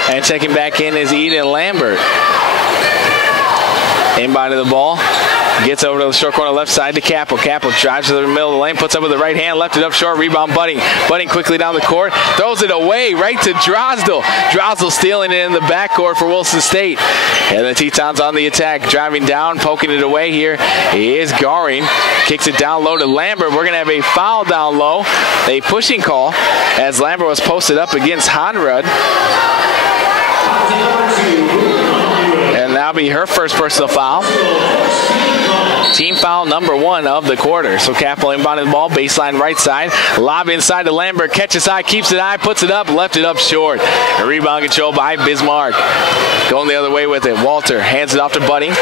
And checking back in is Eden Lambert. Inbound to the ball. Gets over to the short corner left side to Capel. Capel drives to the middle of the lane, puts up with the right hand, left it up short, rebound Budding. Budding quickly down the court, throws it away right to Drosdel. Drosdel stealing it in the backcourt for Williston State. And the Tetons on the attack, driving down, poking it away here is Garing. Kicks it down low to Lambert. We're going to have a foul down low, a pushing call, as Lambert was posted up against Honrud. And that'll be her first personal foul. Team foul number 1 of the quarter. So Capel inbounding the ball, baseline right side. Lob inside to Lambert, catches high, keeps it high, puts it up, left it up short. A rebound control by Bismarck. Going the other way with it. Walter hands it off to Budding.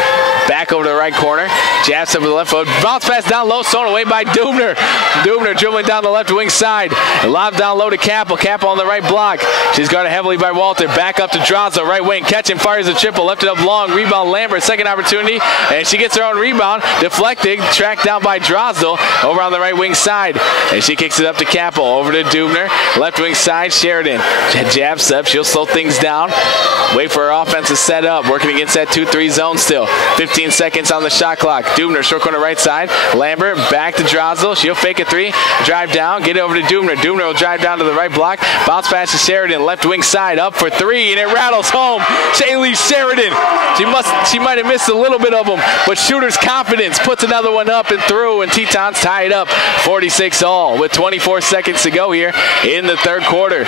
Back over to the right corner. Jabs up with the left foot. Bounce pass down low, thrown away by Dubner. Dubner dribbling down the left wing side. Lob down low to Capel. Capel on the right block. She's guarded heavily by Walter. Back up to Drosdel, right wing. Catch and fires a triple. Left it up long. Rebound Lambert. Second opportunity. And she gets her own rebound. Deflected. Tracked down by Drosdel over on the right wing side. And she kicks it up to Capel. Over to Dubner. Left wing side. Sheridan. Jab step. She'll slow things down. Wait for her offense to set up. Working against that 2-3 zone still. 15 seconds on the shot clock. Dubner, short corner right side. Lambert back to Drosdel. She'll fake a three. Drive down. Get it over to Dubner. Dubner will drive down to the right block. Bounce pass to Sheridan. Left wing side. Up for 3. And it rattles home. Shaylee Sheridan. She might have missed a little bit of them. But shooter's confidence puts another one up and through. And Tetons tie it up 46 all with 24 seconds to go here in the third quarter.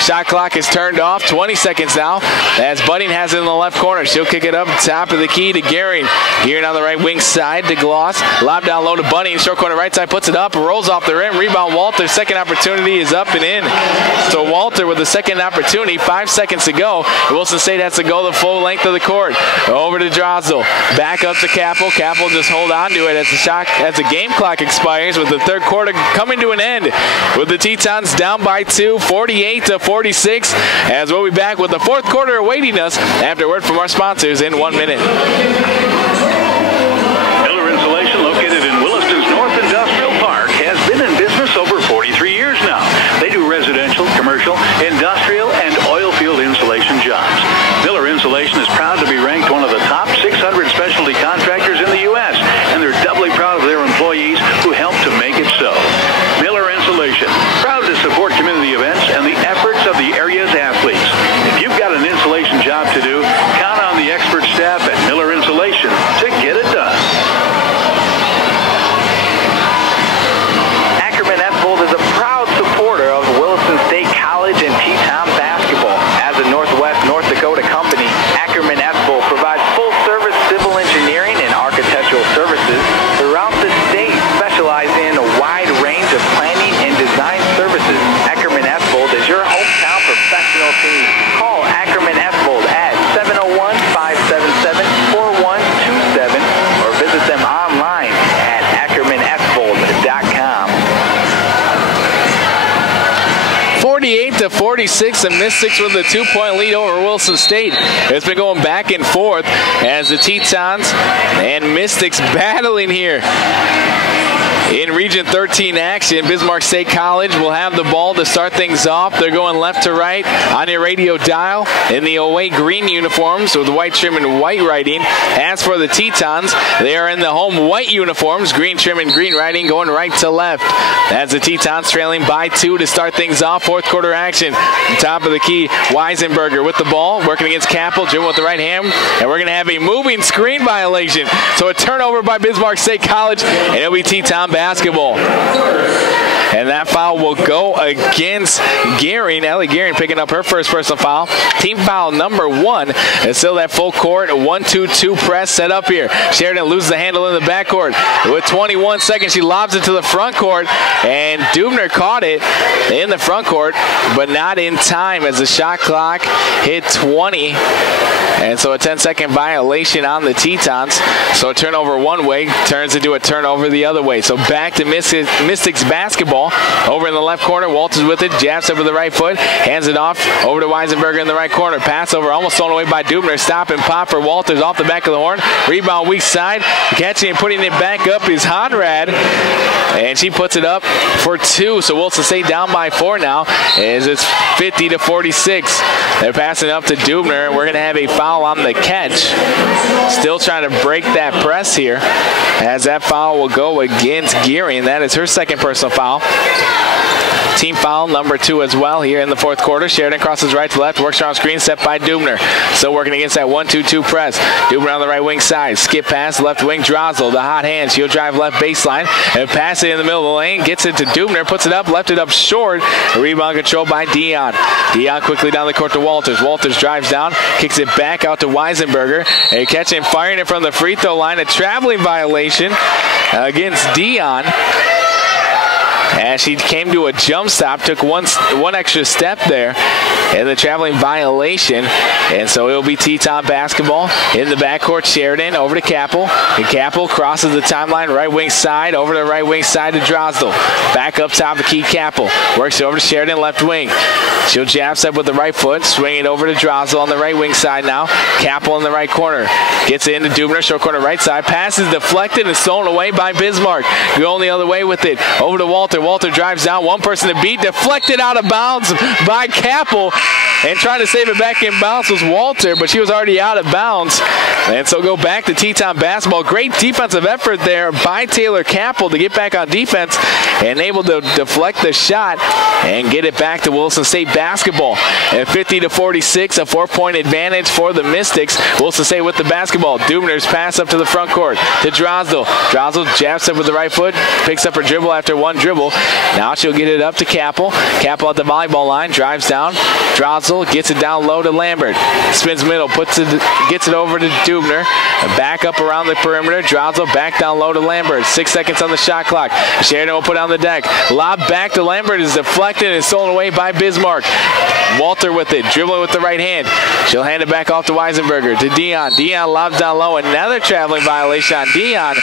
Shot clock is turned off. 20 seconds now as Budding has it in the left corner. She'll kick it up top of the key to Gearing. Gearing on the right wing side to Gloss. Lob down low to Budding. Short corner right side, puts it up, rolls off the rim. Rebound Walter. Second opportunity is up and in. So Walter with the second opportunity. 5 seconds to go. Williston State has to go the full length of the court. Over to Drosdel. Back up to Capel. Capel just hold on to it as the game clock expires with the third quarter coming to an end. With the Tetons down by 2, 48-46. As we'll be back with the fourth quarter awaiting us after word from our sponsors in 1 minute. Miller Insulation, located in Williston's North Industrial Park, has been in business over 43 years now. They do residential, commercial, industrial, and oil field insulation jobs. Miller Insulation is proud to be ranked one of the top 600 specialty contractors in the U.S., and they're doubly proud of their employees who help to make it so. Miller Insulation, proud to support community events and the efforts of the area's athletes. If you've got an insulation job to do, count on the expert staff at Miller Insulation 50-46. The Mystics with a 2-point lead over Wilson State. It's been going back and forth as the Tetons and Mystics battling here. In Region 13 action, Bismarck State College will have the ball to start things off. They're going left to right on your radio dial in the away green uniforms with white trim and white writing. As for the Tetons, they are in the home white uniforms, green trim and green writing, going right to left. As the Tetons trailing by 2 to start things off, fourth quarter action. Top of the key, Weisenberger with the ball, working against Capel, dribble with the right hand, and we're going to have a moving screen violation. So a turnover by Bismarck State College, and it'll be Teton Basketball. And that foul will go against Gearing. Ellie Gearing picking up her first personal foul. Team foul number 1. And still that full court 1-2-2 press set up here. Sheridan loses the handle in the backcourt. With 21 seconds, she lobs it to the front court. And Dubner caught it in the front court, but not in time as the shot clock hit 20. And so a 10-second violation on the Tetons. So a turnover one way turns into a turnover the other way. So back to Mystics basketball. Over in the left corner, Walters with it, jabs up with the right foot, hands it off over to Weisenberger in the right corner. Pass over, almost thrown away by Dubner. Stop and pop for Walters off the back of the horn. Rebound weak side. Catching and putting it back up is Honrad. And she puts it up for 2. So Wilson State down by 4 now as it's 50-46. They're passing up to Dubner. We're going to have a foul on the catch. Still trying to break that press here as that foul will go against Gearing. That is her second personal foul. Team foul number 2 as well here in the fourth quarter. Sheridan crosses right to left, works around screen, set by Dubner. Still working against that 1-2-2 press. Dubner on the right wing side. Skip pass, left wing, Drozdel, the hot hand. She'll drive left baseline and pass it in the middle of the lane. Gets it to Dubner, puts it up, left it up short. Rebound control by Dion. Dion quickly down the court to Walters. Walters drives down, kicks it back out to Weisenberger. And catching and firing it from the free throw line. A traveling violation against Dion. As she came to a jump stop, took one extra step there, and the traveling violation. And so it'll be Teton basketball in the backcourt. Sheridan over to Capel. And Capel crosses the timeline, right wing side, over to the right wing side to Drozdel. Back up top of key Capel. Works it over to Sheridan, left wing. She'll jab step with the right foot, swing it over to Drozdel on the right wing side now. Capel in the right corner. Gets it into Dubner, short corner right side. Passes deflected and stolen away by Bismarck. Going the other way with it. Over to Walter. Walter drives down, one person to beat, deflected out of bounds by Capel, and trying to save it back in bounds was Walter, but she was already out of bounds. And so go back to Teton basketball. Great defensive effort there by Taylor Capel to get back on defense and able to deflect the shot and get it back to Wilson State basketball. At 50-46, a 4-point advantage for the Mystics. Wilson State with the basketball. Dubner's pass up to the front court to Drozdel. Drozdel jabs up with the right foot, picks up her dribble after one dribble. Now she'll get it up to Capel. Capel at the volleyball line, drives down. Drozdel gets it down low to Lambert. Spins middle, gets it over to Dubner. Back up around the perimeter. Drozdel back down low to Lambert. 6 seconds on the shot clock. Sheridan will put on the deck. Lob back to Lambert is deflected and stolen away by Bismarck. Walter with it, dribbling with the right hand. She'll hand it back off to Weisenberger, to Dion. Dion lobs down low. Another traveling violation on Dion.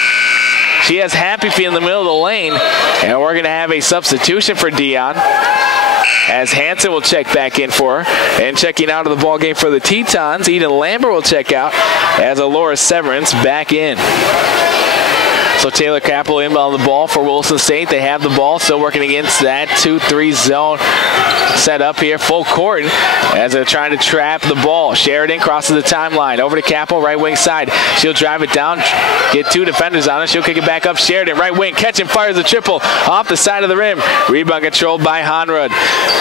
She has Happy Feet in the middle of the lane, and we're going to have a substitution for Dion as Hansen will check back in for her. And checking out of the ball game for the Tetons, Eden Lambert will check out as Alora Severance back in. So Taylor Capel inbound the ball for Wilson State. They have the ball, still working against that 2-3 zone set up here, full court, as they're trying to trap the ball. Sheridan crosses the timeline, over to Capel, right wing side. She'll drive it down, get 2 defenders on it. She'll kick it back up. Sheridan, right wing, catch and fires a triple off the side of the rim. Rebound controlled by Honrad.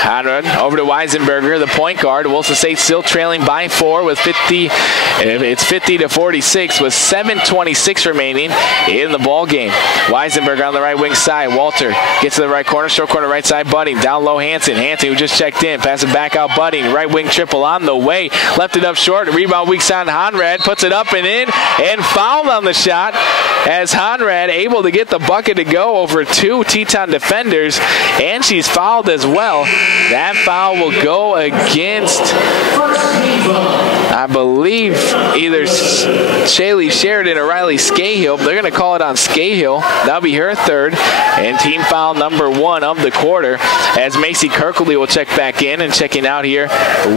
Honrad over to Weisenberger, the point guard. Wilson State still trailing by 4 with 50. It's 50-46 with 7:26 remaining in the ball game. Weisenberger on the right wing side. Walter gets to the right corner, short corner right side. Budding down low. Hansen, who just checked in, pass it back out. Budding, right wing triple on the way. Left it up short. Rebound weak side. Honrad puts it up and in, and fouled on the shot as Honrad able to get the bucket to go over 2 Teton defenders, and she's fouled as well. That foul will go against, I believe, either Shaylee Sheridan or Riley Scahill. They're going to call it on Scahill. That'll be her third, and team foul number 1 of the quarter, as Macy Kirkley will check back in, and checking out here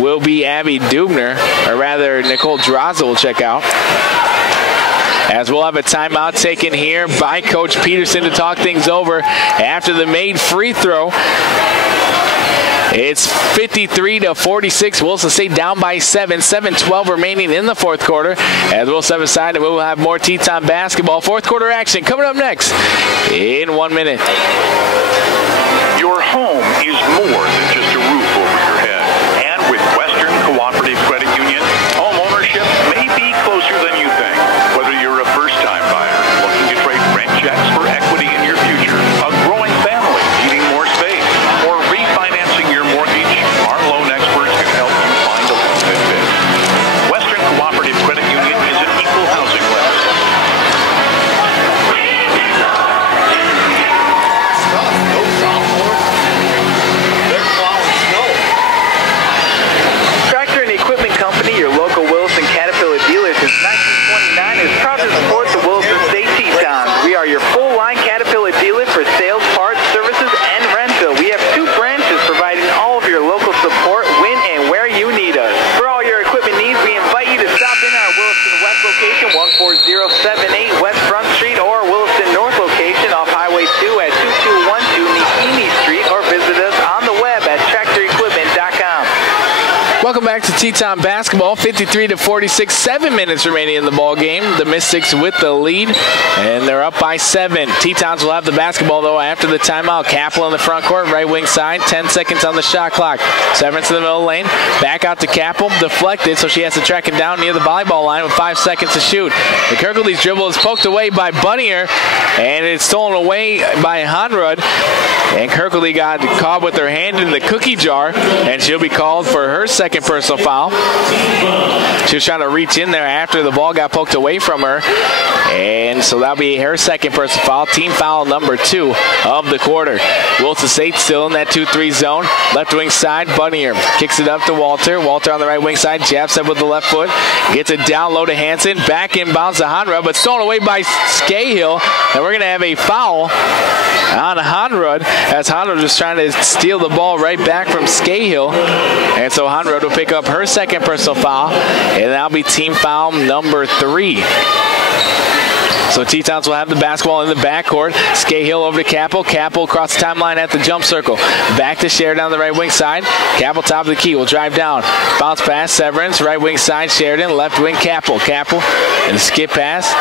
will be Abby Dubner, or rather Nicole Draza will check out. As we'll have a timeout taken here by Coach Peterson to talk things over after the made free throw. It's 53-46. Wilson State down by 7. 7:12 remaining in the fourth quarter. As we'll step aside, and we will have more Teton basketball. Fourth quarter action coming up next in 1 minute. Your home is more than just a roof over your head. And with Western Cooperative Credit Union, home ownership may be closer than you think. Whether you're a first-time buyer looking to trade rent checks for equity in your future, a growing family needing more space, or refinancing your mortgage, our loan experts can help you find a loan that fits. Western Cooperative Credit Union is an equal housing lender. Tractor and Equipment Company, your local Williston Caterpillar dealer since 1929, is proud to support the Williston State Tetons. We are your full-line Caterpillar dealer for sales, parts, services, and rental. We have 2 branches providing all of your local support when and where you need us. For all your equipment needs, we invite you to stop in our Williston West location, 14078 West Front Street, or Williston North location off Highway 2 at 2212 Nikini Street, or visit us on the web at tractorequipment.com. Welcome back to Teton basketball. 53-46, 7 minutes remaining in the ball game. The Mystics with the lead, and they're up by 7. Tetons will have the basketball though after the timeout. Capel in the front court, right wing side. 10 seconds on the shot clock. Severance in the middle lane. Back out to Capel, deflected, so she has to track him down near the volleyball line with 5 seconds to shoot. The Kirkley's dribble is poked away by Bunnier, and it's stolen away by Honrud. And Kirkley got caught with her hand in the cookie jar, and she'll be called for her second personal foul. She was trying to reach in there after the ball got poked away from her, and so that'll be her second personal foul. Team foul number 2 of the quarter. Wilson State still in that 2-3 zone. Left wing side, Bunnier kicks it up to Walter. Walter on the right wing side, jabs up with the left foot, gets it down low to Hanson. Back inbounds to Honrud, but stolen away by Scahill, and we're going to have a foul on Honrud, as Honrud was trying to steal the ball right back from Scahill, and so Honrud will pick up her second personal foul, and that'll be team foul number 3. So Tetons will have the basketball in the backcourt. Scahill over to Capel. Capel across the timeline at the jump circle. Back to Sheridan on the right wing side. Capel top of the key will drive down. Bounce pass, Severance. Right wing side, Sheridan. Left wing, Capel. Capel and a skip pass.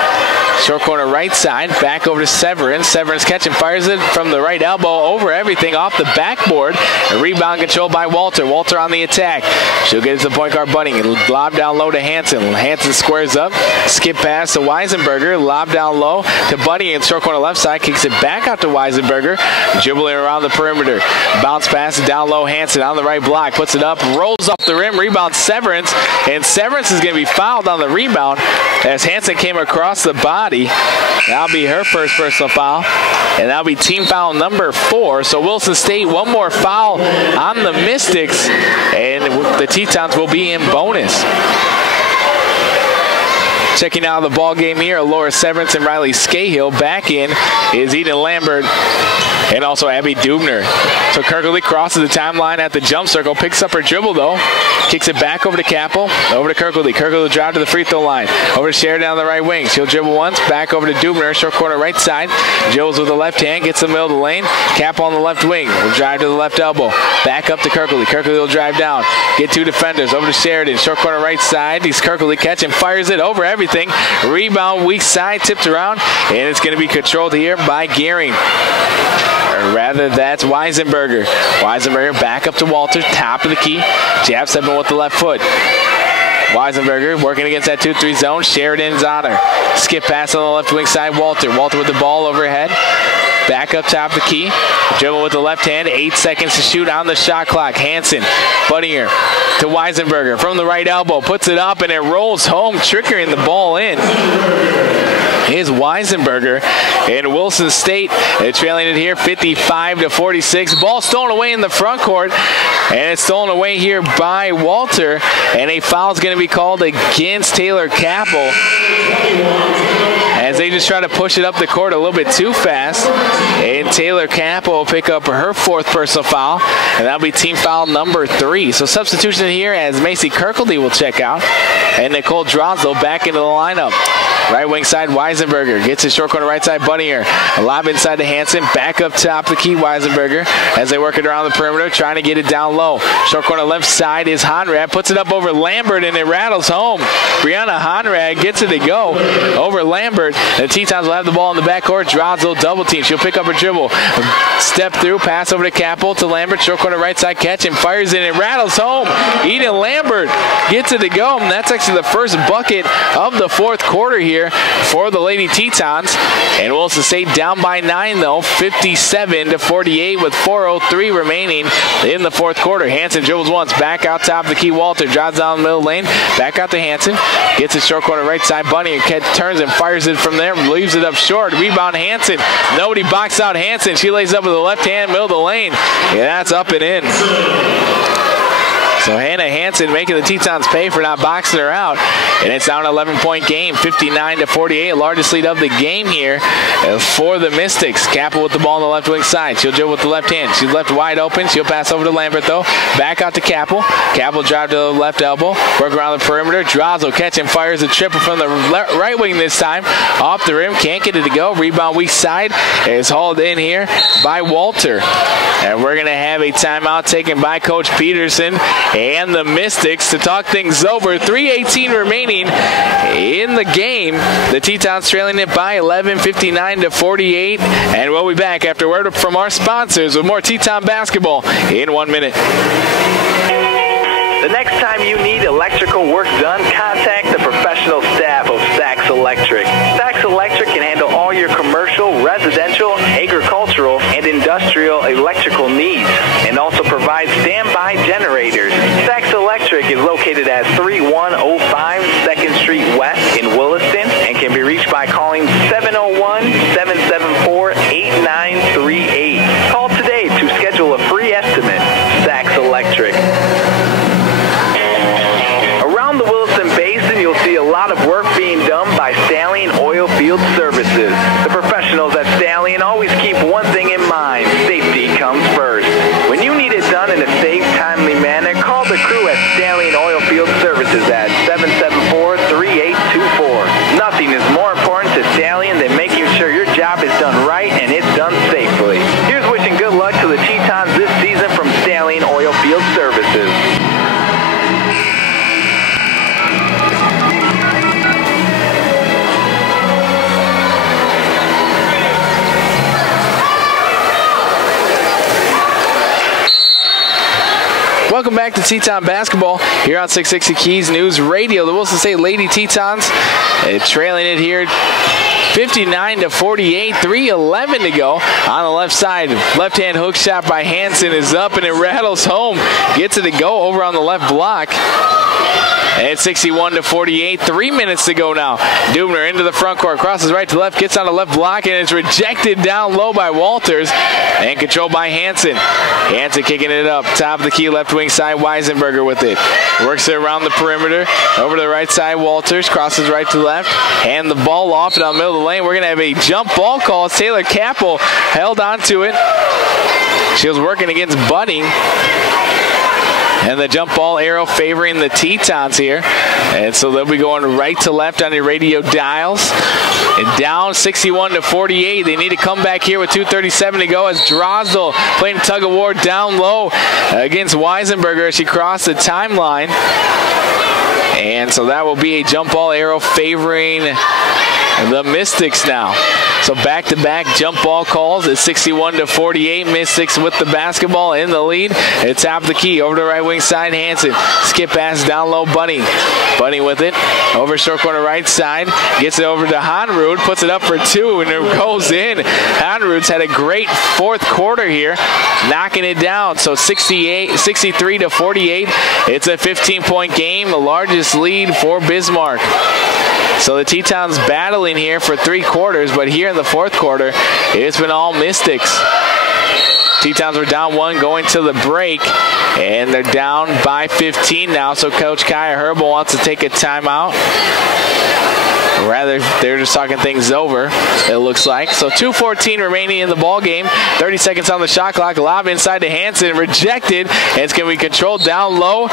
Short corner right side. Back over to Severance. Severance catching, fires it from the right elbow over everything off the backboard. A rebound controlled by Walter. Walter on the attack. She'll get it to the point guard Bunning. Lob down low to Hanson. Hanson squares up. Skip pass to Weisenberger. Lob down low to Bunny in short corner left side. Kicks it back out to Weisenberger. Dribbling around the perimeter. Bounce pass down low. Hanson on the right block. Puts it up. Rolls off the rim. Rebound Severance. And Severance is going to be fouled on the rebound as Hanson came across the body. That'll be her first personal foul. And that'll be team foul number 4. So Wilson State, one more foul on the Mystics. And the Tetons will be in bonus. Checking out the ball game here, Laura Severance and Riley Scahill. Back in is Eden Lambert and also Abby Dubner. So Kirkley crosses the timeline at the jump circle, picks up her dribble though, kicks it back over to Capel, over to Kirkley. Kirkley will drive to the free throw line, over to Sheridan on the right wing. She'll dribble once, back over to Dubner, short corner right side. Jones with the left hand, gets the middle of the lane. Capel on the left wing, will drive to the left elbow, back up to Kirkley. Kirkley will drive down, get 2 defenders, over to Sheridan, short corner right side. He's Kirkley catching, fires it over everything. Rebound weak side, tipped around, and it's going to be controlled here by Gehring. Or rather, that's Weisenberger. Weisenberger back up to Walter, top of the key. Jab stepping with the left foot. Weisenberger working against that 2-3 zone. Sheridan's on her. Skip pass on the left wing side. Walter with the ball overhead. Back up top of the key. Dribble with the left hand. 8 seconds to shoot on the shot clock. Hanson, Bunninger to Weisenberger from the right elbow. Puts it up and it rolls home, triggering the ball in. is Weisenberger. And Wilson State trailing it here 55-46. Ball stolen away in the front court, and it's stolen away here by Walter, and a foul is going to be called against Taylor Capel as they just try to push it up the court a little bit too fast. And Taylor Capel will pick up her 4th personal foul, and that'll be team foul number 3. So substitution here as Macy Kirkledy will check out, and Nicole Drosdell back into the lineup. Right wing side, Weisenberger gets his short corner right side, Bunnier. A lob inside to Hanson, back up top the key, Weisenberger, as they work it around the perimeter, trying to get it down low. Short corner left side is Honrad, puts it up over Lambert, and it rattles home. Brianna Honrad gets it to go over Lambert. The Tetons will have the ball in the backcourt. Drosdell double team. She'll pick up her dribble. Step through, pass over to Capel to Lambert. Short corner right side catch and fires it. It rattles home. Eden Lambert gets it to go. And that's actually the first bucket of the 4th quarter here for the Lady Tetons. And Wilson State down by 9 though, 57-48 with 4:03 remaining in the 4th quarter. Hanson dribbles once, back out top of the key. Walter drives down the middle lane, back out to Hanson. Gets his short corner right side. Bunny turns and fires it from there, leaves it up short. Rebound Hanson. Nobody boxed out Hanson. She lays up with the left hand, middle of the lane. Yeah, that's up and in. So Hannah Hanson making the Tetons pay for not boxing her out. And it's now an 11-point game, 59-48. Largest lead of the game here for the Mystics. Capel with the ball on the left wing side. She'll dribble with the left hand. She's left wide open. She'll pass over to Lambert, though. Back out to Capel. Capel drive to the left elbow. Work around the perimeter. Drosdell catch and fires a triple from the right wing this time. Off the rim. Can't get it to go. Rebound weak side is hauled in here by Walter. And we're going to have a timeout taken by Coach Peterson and the Mystics to talk things over. 3:18 remaining in the game. The Tetons trailing it by 11, 59-48. And we'll be back after word from our sponsors with more Teton basketball in 1 minute. The next time you need electrical work done, contact the professional staff of Sachs Electric. Sachs Electric can handle all your commercial, residential, agricultural, and industrial electrical needs, and also provides standby generators. Sachs Electric is located at 3105 2nd Street West in Williston and can be reached by calling 701-774-8938. Call today to schedule a free estimate. Sachs Electric. Around the Williston Basin, you'll see a lot of work being done by Stallion Oil Field Services. The professionals at Stallion always keep one thing in mind: safety comes first. When you need it done in a safe, timely manner, call the crew at Stallion Oil Field Services at 774-3824. Nothing is more important to Stallion than making sure your job is done right and it's done safely. Here's wishing good luck to the Tetons this season from Stallion Oil Field Services. Welcome back to Teton Basketball here on 660 Keys News Radio. The Wilson State Lady Tetons trailing it here 59-48, 3:11 to go on the left side. Left-hand hook shot by Hanson is up and it rattles home. Gets it to go over on the left block. And it's 61-48, 3 minutes to go now. Dubner into the front court, crosses right to left, gets on the left block, and it's rejected down low by Walters and controlled by Hanson. Hanson kicking it up, top of the key, left wing side, Weisenberger with it. Works it around the perimeter, over to the right side, Walters, crosses right to left, hand the ball off down the middle of the lane. We're going to have a jump ball call. Taylor Capel held onto it. She was working against Bunning. And the jump ball arrow favoring the Tetons here. And so they'll be going right to left on your radio dials. And down 61-48. They need to come back here with 2:37 to go as Drosdell playing tug of war down low against Weisenberger as she crossed the timeline. And so that will be a jump ball arrow favoring the Mystics now. So back-to-back jump ball calls at 61-48. Mystics with the basketball in the lead. At top of the key, over to right wing side, Hansen. Skip pass down low, Bunny. Bunny with it. Over short corner right side. Gets it over to Hanrud. Puts it up for two, and it goes in. Hanrud's had a great fourth quarter here, knocking it down. So 63-48. It's a 15-point game, the largest lead for Bismarck. So the Tetons battling here for 3 quarters, but here in the fourth quarter, it's been all Mystics. Tetons were down 1 going to the break, and they're down by 15 now, so Coach Kaya Herbal wants to take a timeout. Rather, they're just talking things over, it looks like. So 2:14 remaining in the ball game. 30 seconds on the shot clock. Lob inside to Hansen, rejected, and it's going to be controlled down low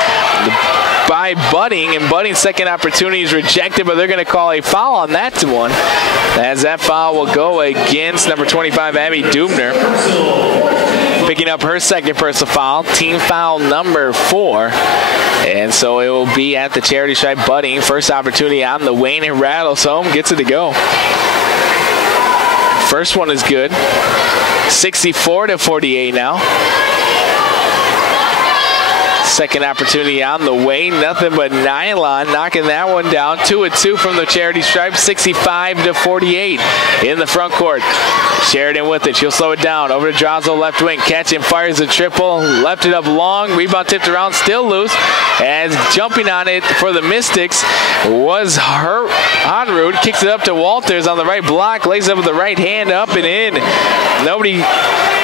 by Budding, and Budding's second opportunity is rejected, but they're going to call a foul on that one, as that foul will go against number 25, Abby Dubner. Picking up her second personal foul, team foul number 4. And so it will be at the charity stripe. Budding, first opportunity on the wing, and rattles home, gets it to go. First one is good. 64-48 now. Second opportunity on the way. Nothing but Nylon knocking that one down. 2-2 from the charity stripe. 65-48 in the front court. Sheridan with it. She'll slow it down. Over to Drazo, left wing. Catch and fires a triple. Left it up long. Rebound tipped around. Still loose. As jumping on it for the Mystics was Hanrud. Kicks it up to Walters on the right block. Lays it up with the right hand. Up and in. Nobody...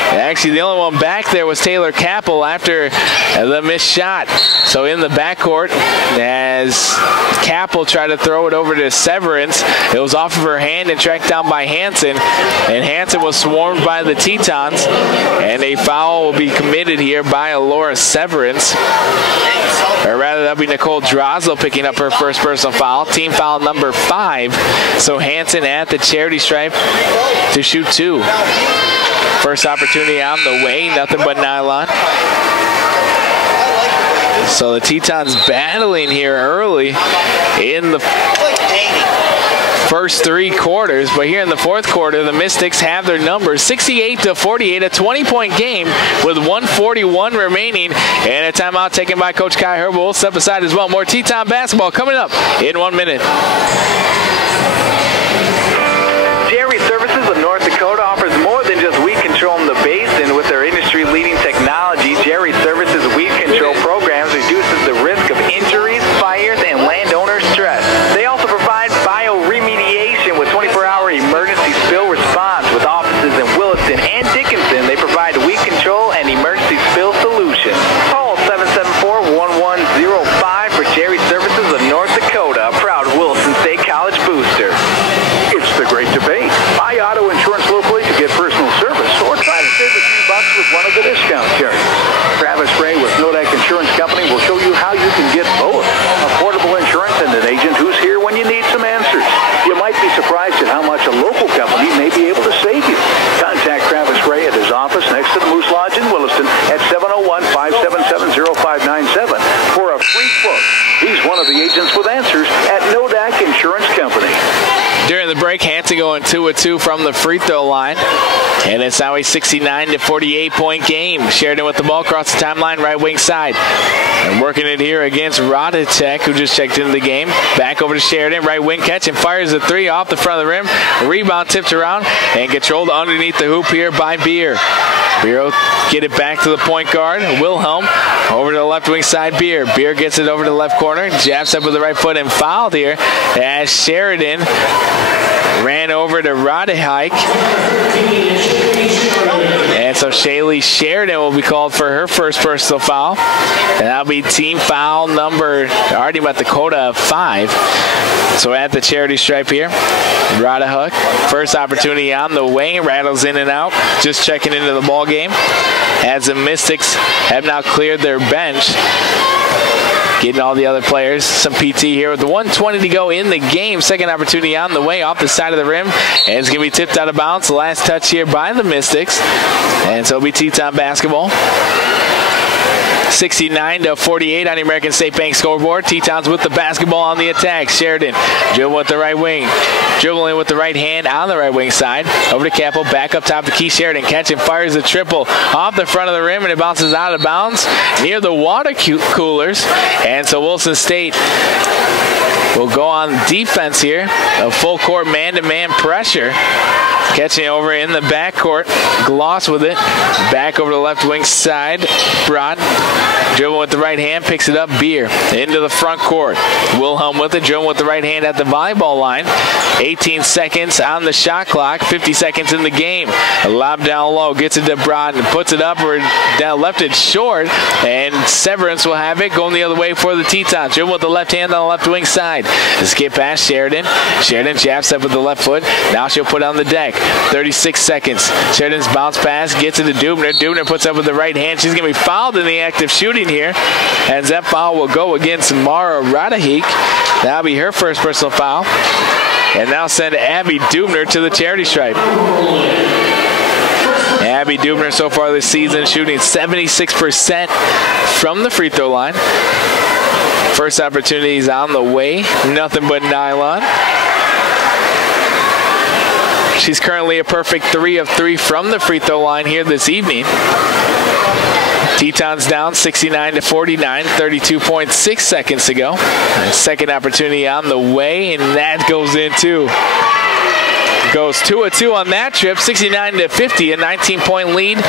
Actually, the only one back there was Taylor Capel after the missed shot. So in the backcourt, as Capel tried to throw it over to Severance, it was off of her hand and tracked down by Hansen. And Hansen was swarmed by the Tetons. And a foul will be committed here by Alora Severance. Or rather, that'll be Nicole Drazo picking up her first personal foul. Team foul number 5. So Hansen at the charity stripe to shoot 2. First opportunity on the way, nothing but Nylon. So the Tetons battling here early in the first 3 quarters, but here in the fourth quarter, the Mystics have their numbers. 68-48, a 20-point game with 1:41 remaining, and a timeout taken by Coach Kai Herbal. We'll step aside as well. More Teton basketball coming up in 1 minute. Jerry Services of North Dakota offers more than just weed control in the basin. With their industry-leading technology, Jerry Services weed control programs reduces the risk of injuries, fires, and landowner stress. They also provide bioremediation with 24-hour emergency spill response. With offices in Williston and Dickinson, they provide weed control and emergency spill solutions. Call 774-1105 for Jerry Services of North Dakota, a proud Williston State College booster. It's the great debate. Buy auto insurance locally to get personal service, or try to save a few bucks with one of the discount carriers. Travis Ray with Mon-Dak Insurance Company will show you how you can get both affordable insurance and an agent who's here when you need some answers. You might be surprised at how much a local company may be able to save you. Contact Travis Ray at his office next to the Moose Lodge in Williston at 701-577-0597 for a free quote. He's one of the agents with answers at Mon-Dak Insurance Company. During the break, Hansen going 2-2 from the free throw line. And it's now a 69-48 point game. Sheridan with the ball across the timeline, right wing side. And working it here against Rodatek, who just checked into the game. Back over to Sheridan, right wing catch, and fires a 3 off the front of the rim. Rebound tipped around and controlled underneath the hoop here by Beer. Beer will get it back to the point guard. Wilhelm over to the left wing side. Beer gets it over to the left corner. Jabs up with the right foot and fouled here as Sheridan ran over to Rodehike. And so Shaylee Sheridan will be called for her first personal foul. And that'll be team foul number, already about the quota of 5. So at the charity stripe here, Rodehike, first opportunity on the wing, rattles in and out, just checking into the ball game. As the Mystics have now cleared their bench. Getting all the other players some PT here with the 1:20 to go in the game. Second opportunity on the way off the side of the rim. And it's going to be tipped out of bounds. The last touch here by the Mystics. And so it'll be Teton basketball. 69-48 on the American State Bank scoreboard. Tetons with the basketball on the attack. Sheridan dribbling with the right wing. Dribbling with the right hand on the right wing side. Over to Capel, back up top to Key Sheridan. Catching, fires a triple off the front of the rim, and it bounces out of bounds near the water coolers. And so Wilson State will go on defense here. A full court man-to-man pressure. Catching over in the backcourt. Gloss with it. Back over the left wing side. Broad. Dribble with the right hand. Picks it up. Beer. Into the front court. Wilhelm with it. Dribble with the right hand at the volleyball line. 18 seconds on the shot clock. 50 seconds in the game. A lob down low. Gets it to Broad and puts it up or down, left it short. And Severance will have it going the other way for the Tetons. Dribble with the left hand on the left wing side. Skip past Sheridan. Sheridan jabs up with the left foot. Now she'll put it on the deck. 36 seconds. Sheridan's bounce pass gets it to Dubner. Dubner puts up with the right hand. She's going to be fouled in the act of shooting here. And that foul will go against Mara Radahik. That'll be her first personal foul. And now send Abby Dubner to the charity stripe. Abby Dubner so far this season shooting 76% from the free throw line. First opportunity is on the way. Nothing but nylon. She's currently a perfect 3 of 3 from the free throw line here this evening. Tetons down 69-49, 32.6 seconds to go. And second opportunity on the way, and that goes in too. Goes 2 of 2 on that trip, 69-50, a 19-point lead.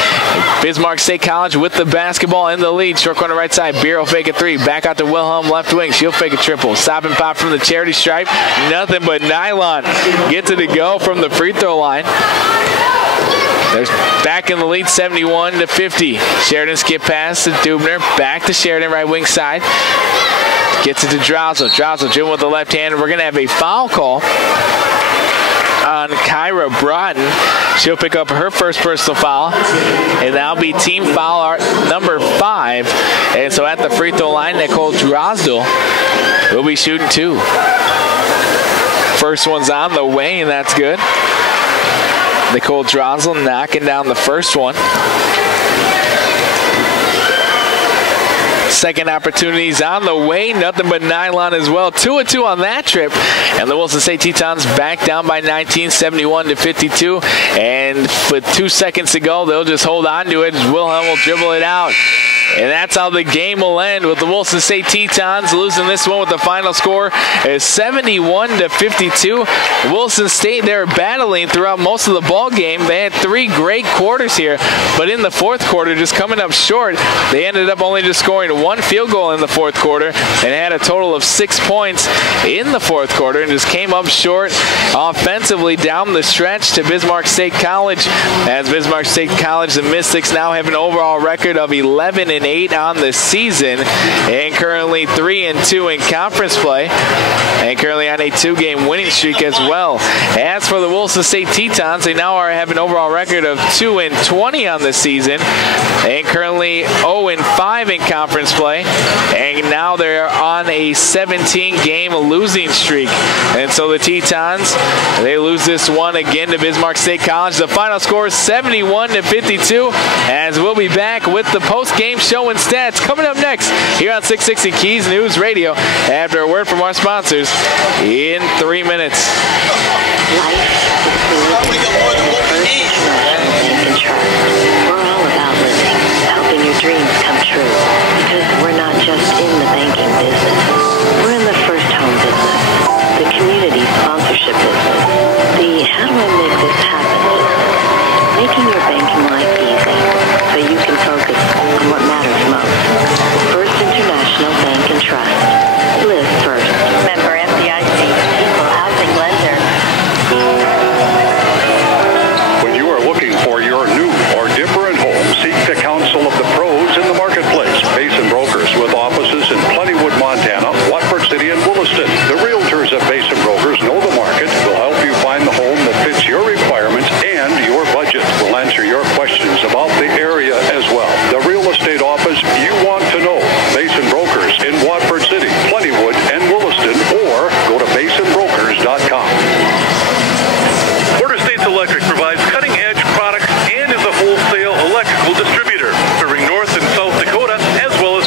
Bismarck State College with the basketball in the lead. Short corner right side, Beer will fake a 3. Back out to Wilhelm, left wing. She'll fake a triple. Stop and pop from the charity stripe. Nothing but nylon. Gets it to go from the free throw line. There's back in the lead, 71-50. Sheridan skip pass to Dubner. Back to Sheridan, right wing side. Gets it to Drowsel. Drowsel dribbling with the left hand. We're going to have a foul call on Kyra Broughton. She'll pick up her first personal foul, and that'll be team foul number 5. And so at the free throw line, Nicole Drosdel will be shooting 2. First one's on the way, and that's good. Nicole Drosdel knocking down the first one. Second opportunity's on the way. Nothing but nylon as well. 2 of 2 on that trip. And the Wilson State Tetons back down by 19, 71-52. And with 2 seconds to go, they'll just hold on to it. Wilhelm will dribble it out. And that's how the game will end, with the Wilson State Tetons losing this one with the final score is 71-52. Wilson State, they were battling throughout most of the ball game. They had 3 great quarters here, but in the fourth quarter, just coming up short, they ended up only just scoring 1 field goal in the fourth quarter and had a total of 6 points in the fourth quarter, and just came up short offensively down the stretch to Bismarck State College. As Bismarck State College, the Mystics now have an overall record of 11-8 on the season, and currently 3-2 in conference play, and currently on a 2-game winning streak as well. As for the Wilson State Tetons, they now have an overall record of 2-20 on the season, and currently 0-5 in conference play, and now they're on a 17-game losing streak. And so the Tetons, they lose this one again to Bismarck State College. The final score is 71-52, as we'll be back with the post-game show and stats coming up next here on 660 Keys News Radio after a word from our sponsors in 3 minutes. We're all about living, helping your dreams come true, because we're not just in the banking business. We're in the first home business, the community sponsorship business, the how do I make this happen business, making your banking life easy so you can focus on what matters most. First International Bank and Trust. Live first. Member FDIC, Equal Housing Lender. When you are looking for your new or different home, seek the counsel of the pros in the marketplace. Basin Brokers, with offices in Plentywood, Montana, Watford City, and Williston. The realtors at Basin Brokers know the market, will help you find the home that fits your requirements and your budget. We'll answer your questions about the area as well. The real estate office you want to know. Basin Brokers in Watford City, Plentywood, and Williston, or go to basinbrokers.com. Border States Electric provides cutting-edge products and is a wholesale electrical distributor, serving North and South Dakota as well as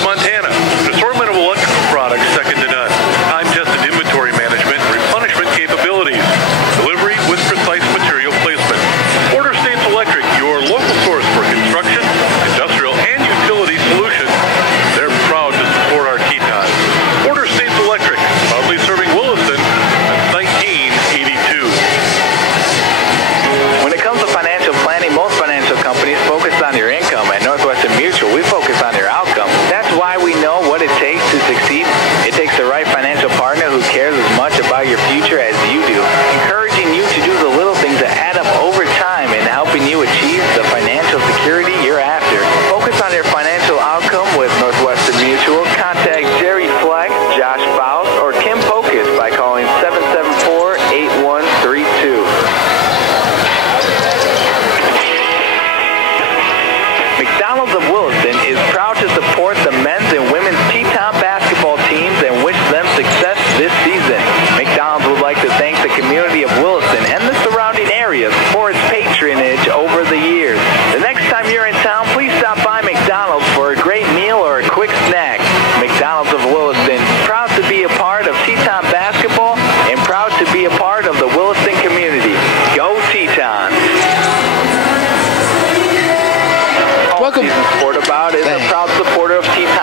quick snack. McDonald's of Williston, proud to be a part of Teton Basketball and proud to be a part of the Williston community. Go Teton! Welcome. Sport About is a proud supporter of Teton